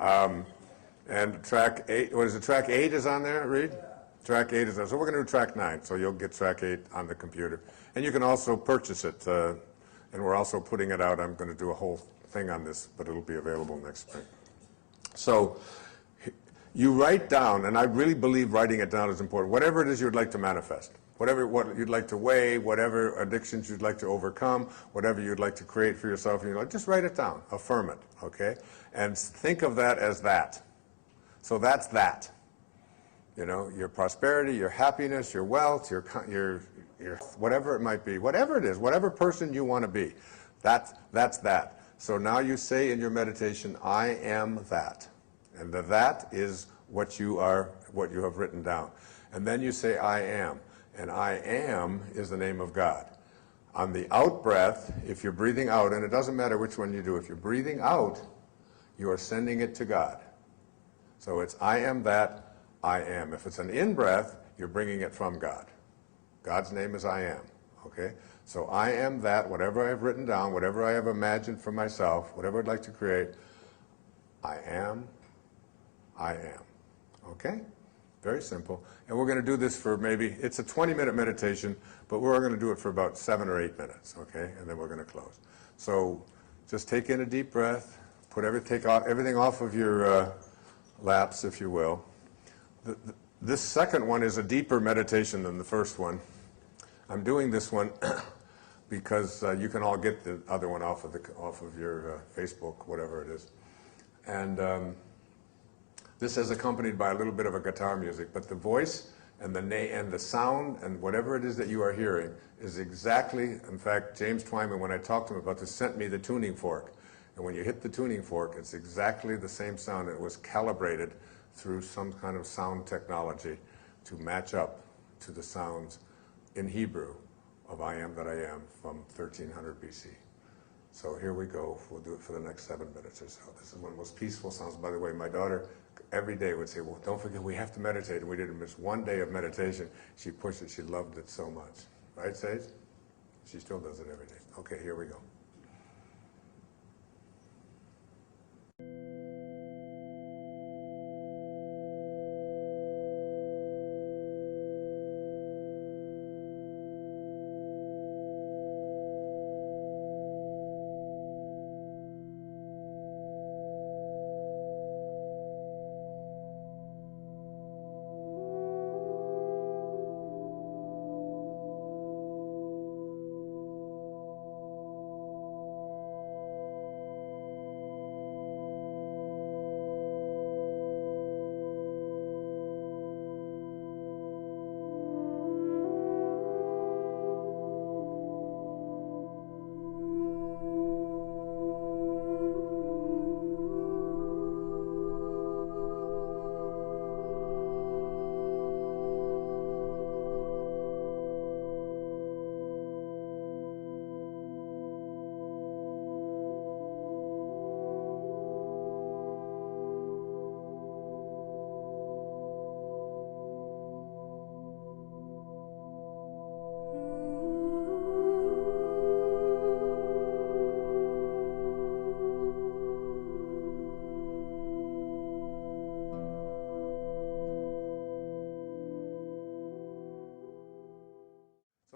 And track 8, what is it, track 8 is on there, Reed? Track 8 is on, so we're going to do track 9, so you'll get track 8 on the computer. And you can also purchase it, and we're also putting it out. I'm going to do a whole thing on this, but it'll be available next spring. So you write down, and I really believe writing it down is important, whatever it is you'd like to manifest, what you'd like to weigh, whatever addictions you'd like to overcome, whatever you'd like to create for yourself in your life, just write it down, affirm it, okay? And think of that as that. So that's that. You know, your prosperity, your happiness, your wealth, your whatever it might be, whatever it is, whatever person you want to be, that's that. So now you say in your meditation, I am that. And that is what you have written down. And then you say, I am. And I am is the name of God. On the out breath, if you're breathing out, and it doesn't matter which one you do, if you're breathing out, you are sending it to God. So it's I am that, I am. If it's an in breath, you're bringing it from God. God's name is I am, okay? So I am that, whatever I have written down, whatever I have imagined for myself, whatever I'd like to create, I am, okay? Very simple. And we're going to do this for maybe, it's a 20-minute meditation, but we're going to do it for about 7 or 8 minutes, okay? And then we're going to close. So just take in a deep breath, take everything off of your laps, if you will. This second one is a deeper meditation than the first one. I'm doing this one because you can all get the other one off of your Facebook, whatever it is. And this is accompanied by a little bit of a guitar music, but the voice and the sound and whatever it is that you are hearing is exactly, in fact, James Twyman, when I talked to him about this, sent me the tuning fork. And when you hit the tuning fork, it's exactly the same sound. It was calibrated through some kind of sound technology to match up to the sounds in Hebrew of I am that I am from 1300 BC. So here we go. We'll do it for the next 7 minutes or so. This is one of the most peaceful sounds. By the way, my daughter every day would say, well, don't forget we have to meditate. And we didn't miss one day of meditation. She pushed it. She loved it so much. Right, Sage? She still does it every day. Okay, here we go.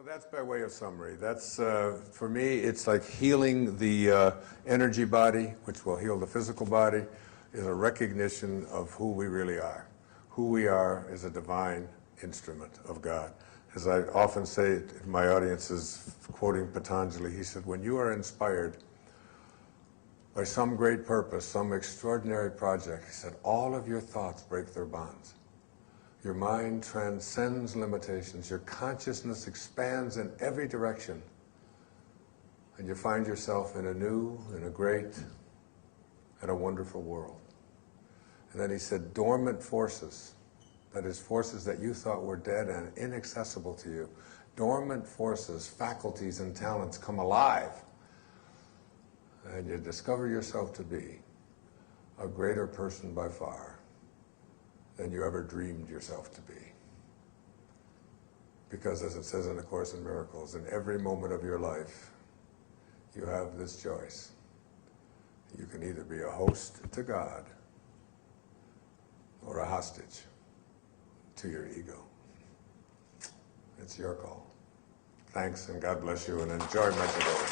So that's by way of summary. That's, for me, it's like healing the energy body, which will heal the physical body, is a recognition of who we really are. Who we are is a divine instrument of God. As I often say in my audiences, quoting Patanjali, he said, when you are inspired by some great purpose, some extraordinary project, he said, all of your thoughts break their bonds. Your mind transcends limitations. Your consciousness expands in every direction. And you find yourself in a new, in a great, and a wonderful world. And then he said, dormant forces, that is, forces that you thought were dead and inaccessible to you, dormant forces, faculties, and talents come alive. And you discover yourself to be a greater person by far than you ever dreamed yourself to be. Because as it says in the Course in Miracles, in every moment of your life, you have this choice. You can either be a host to God or a hostage to your ego. It's your call. Thanks, and God bless you, and enjoy Miraculous.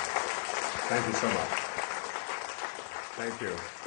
Thank you so much. Thank you.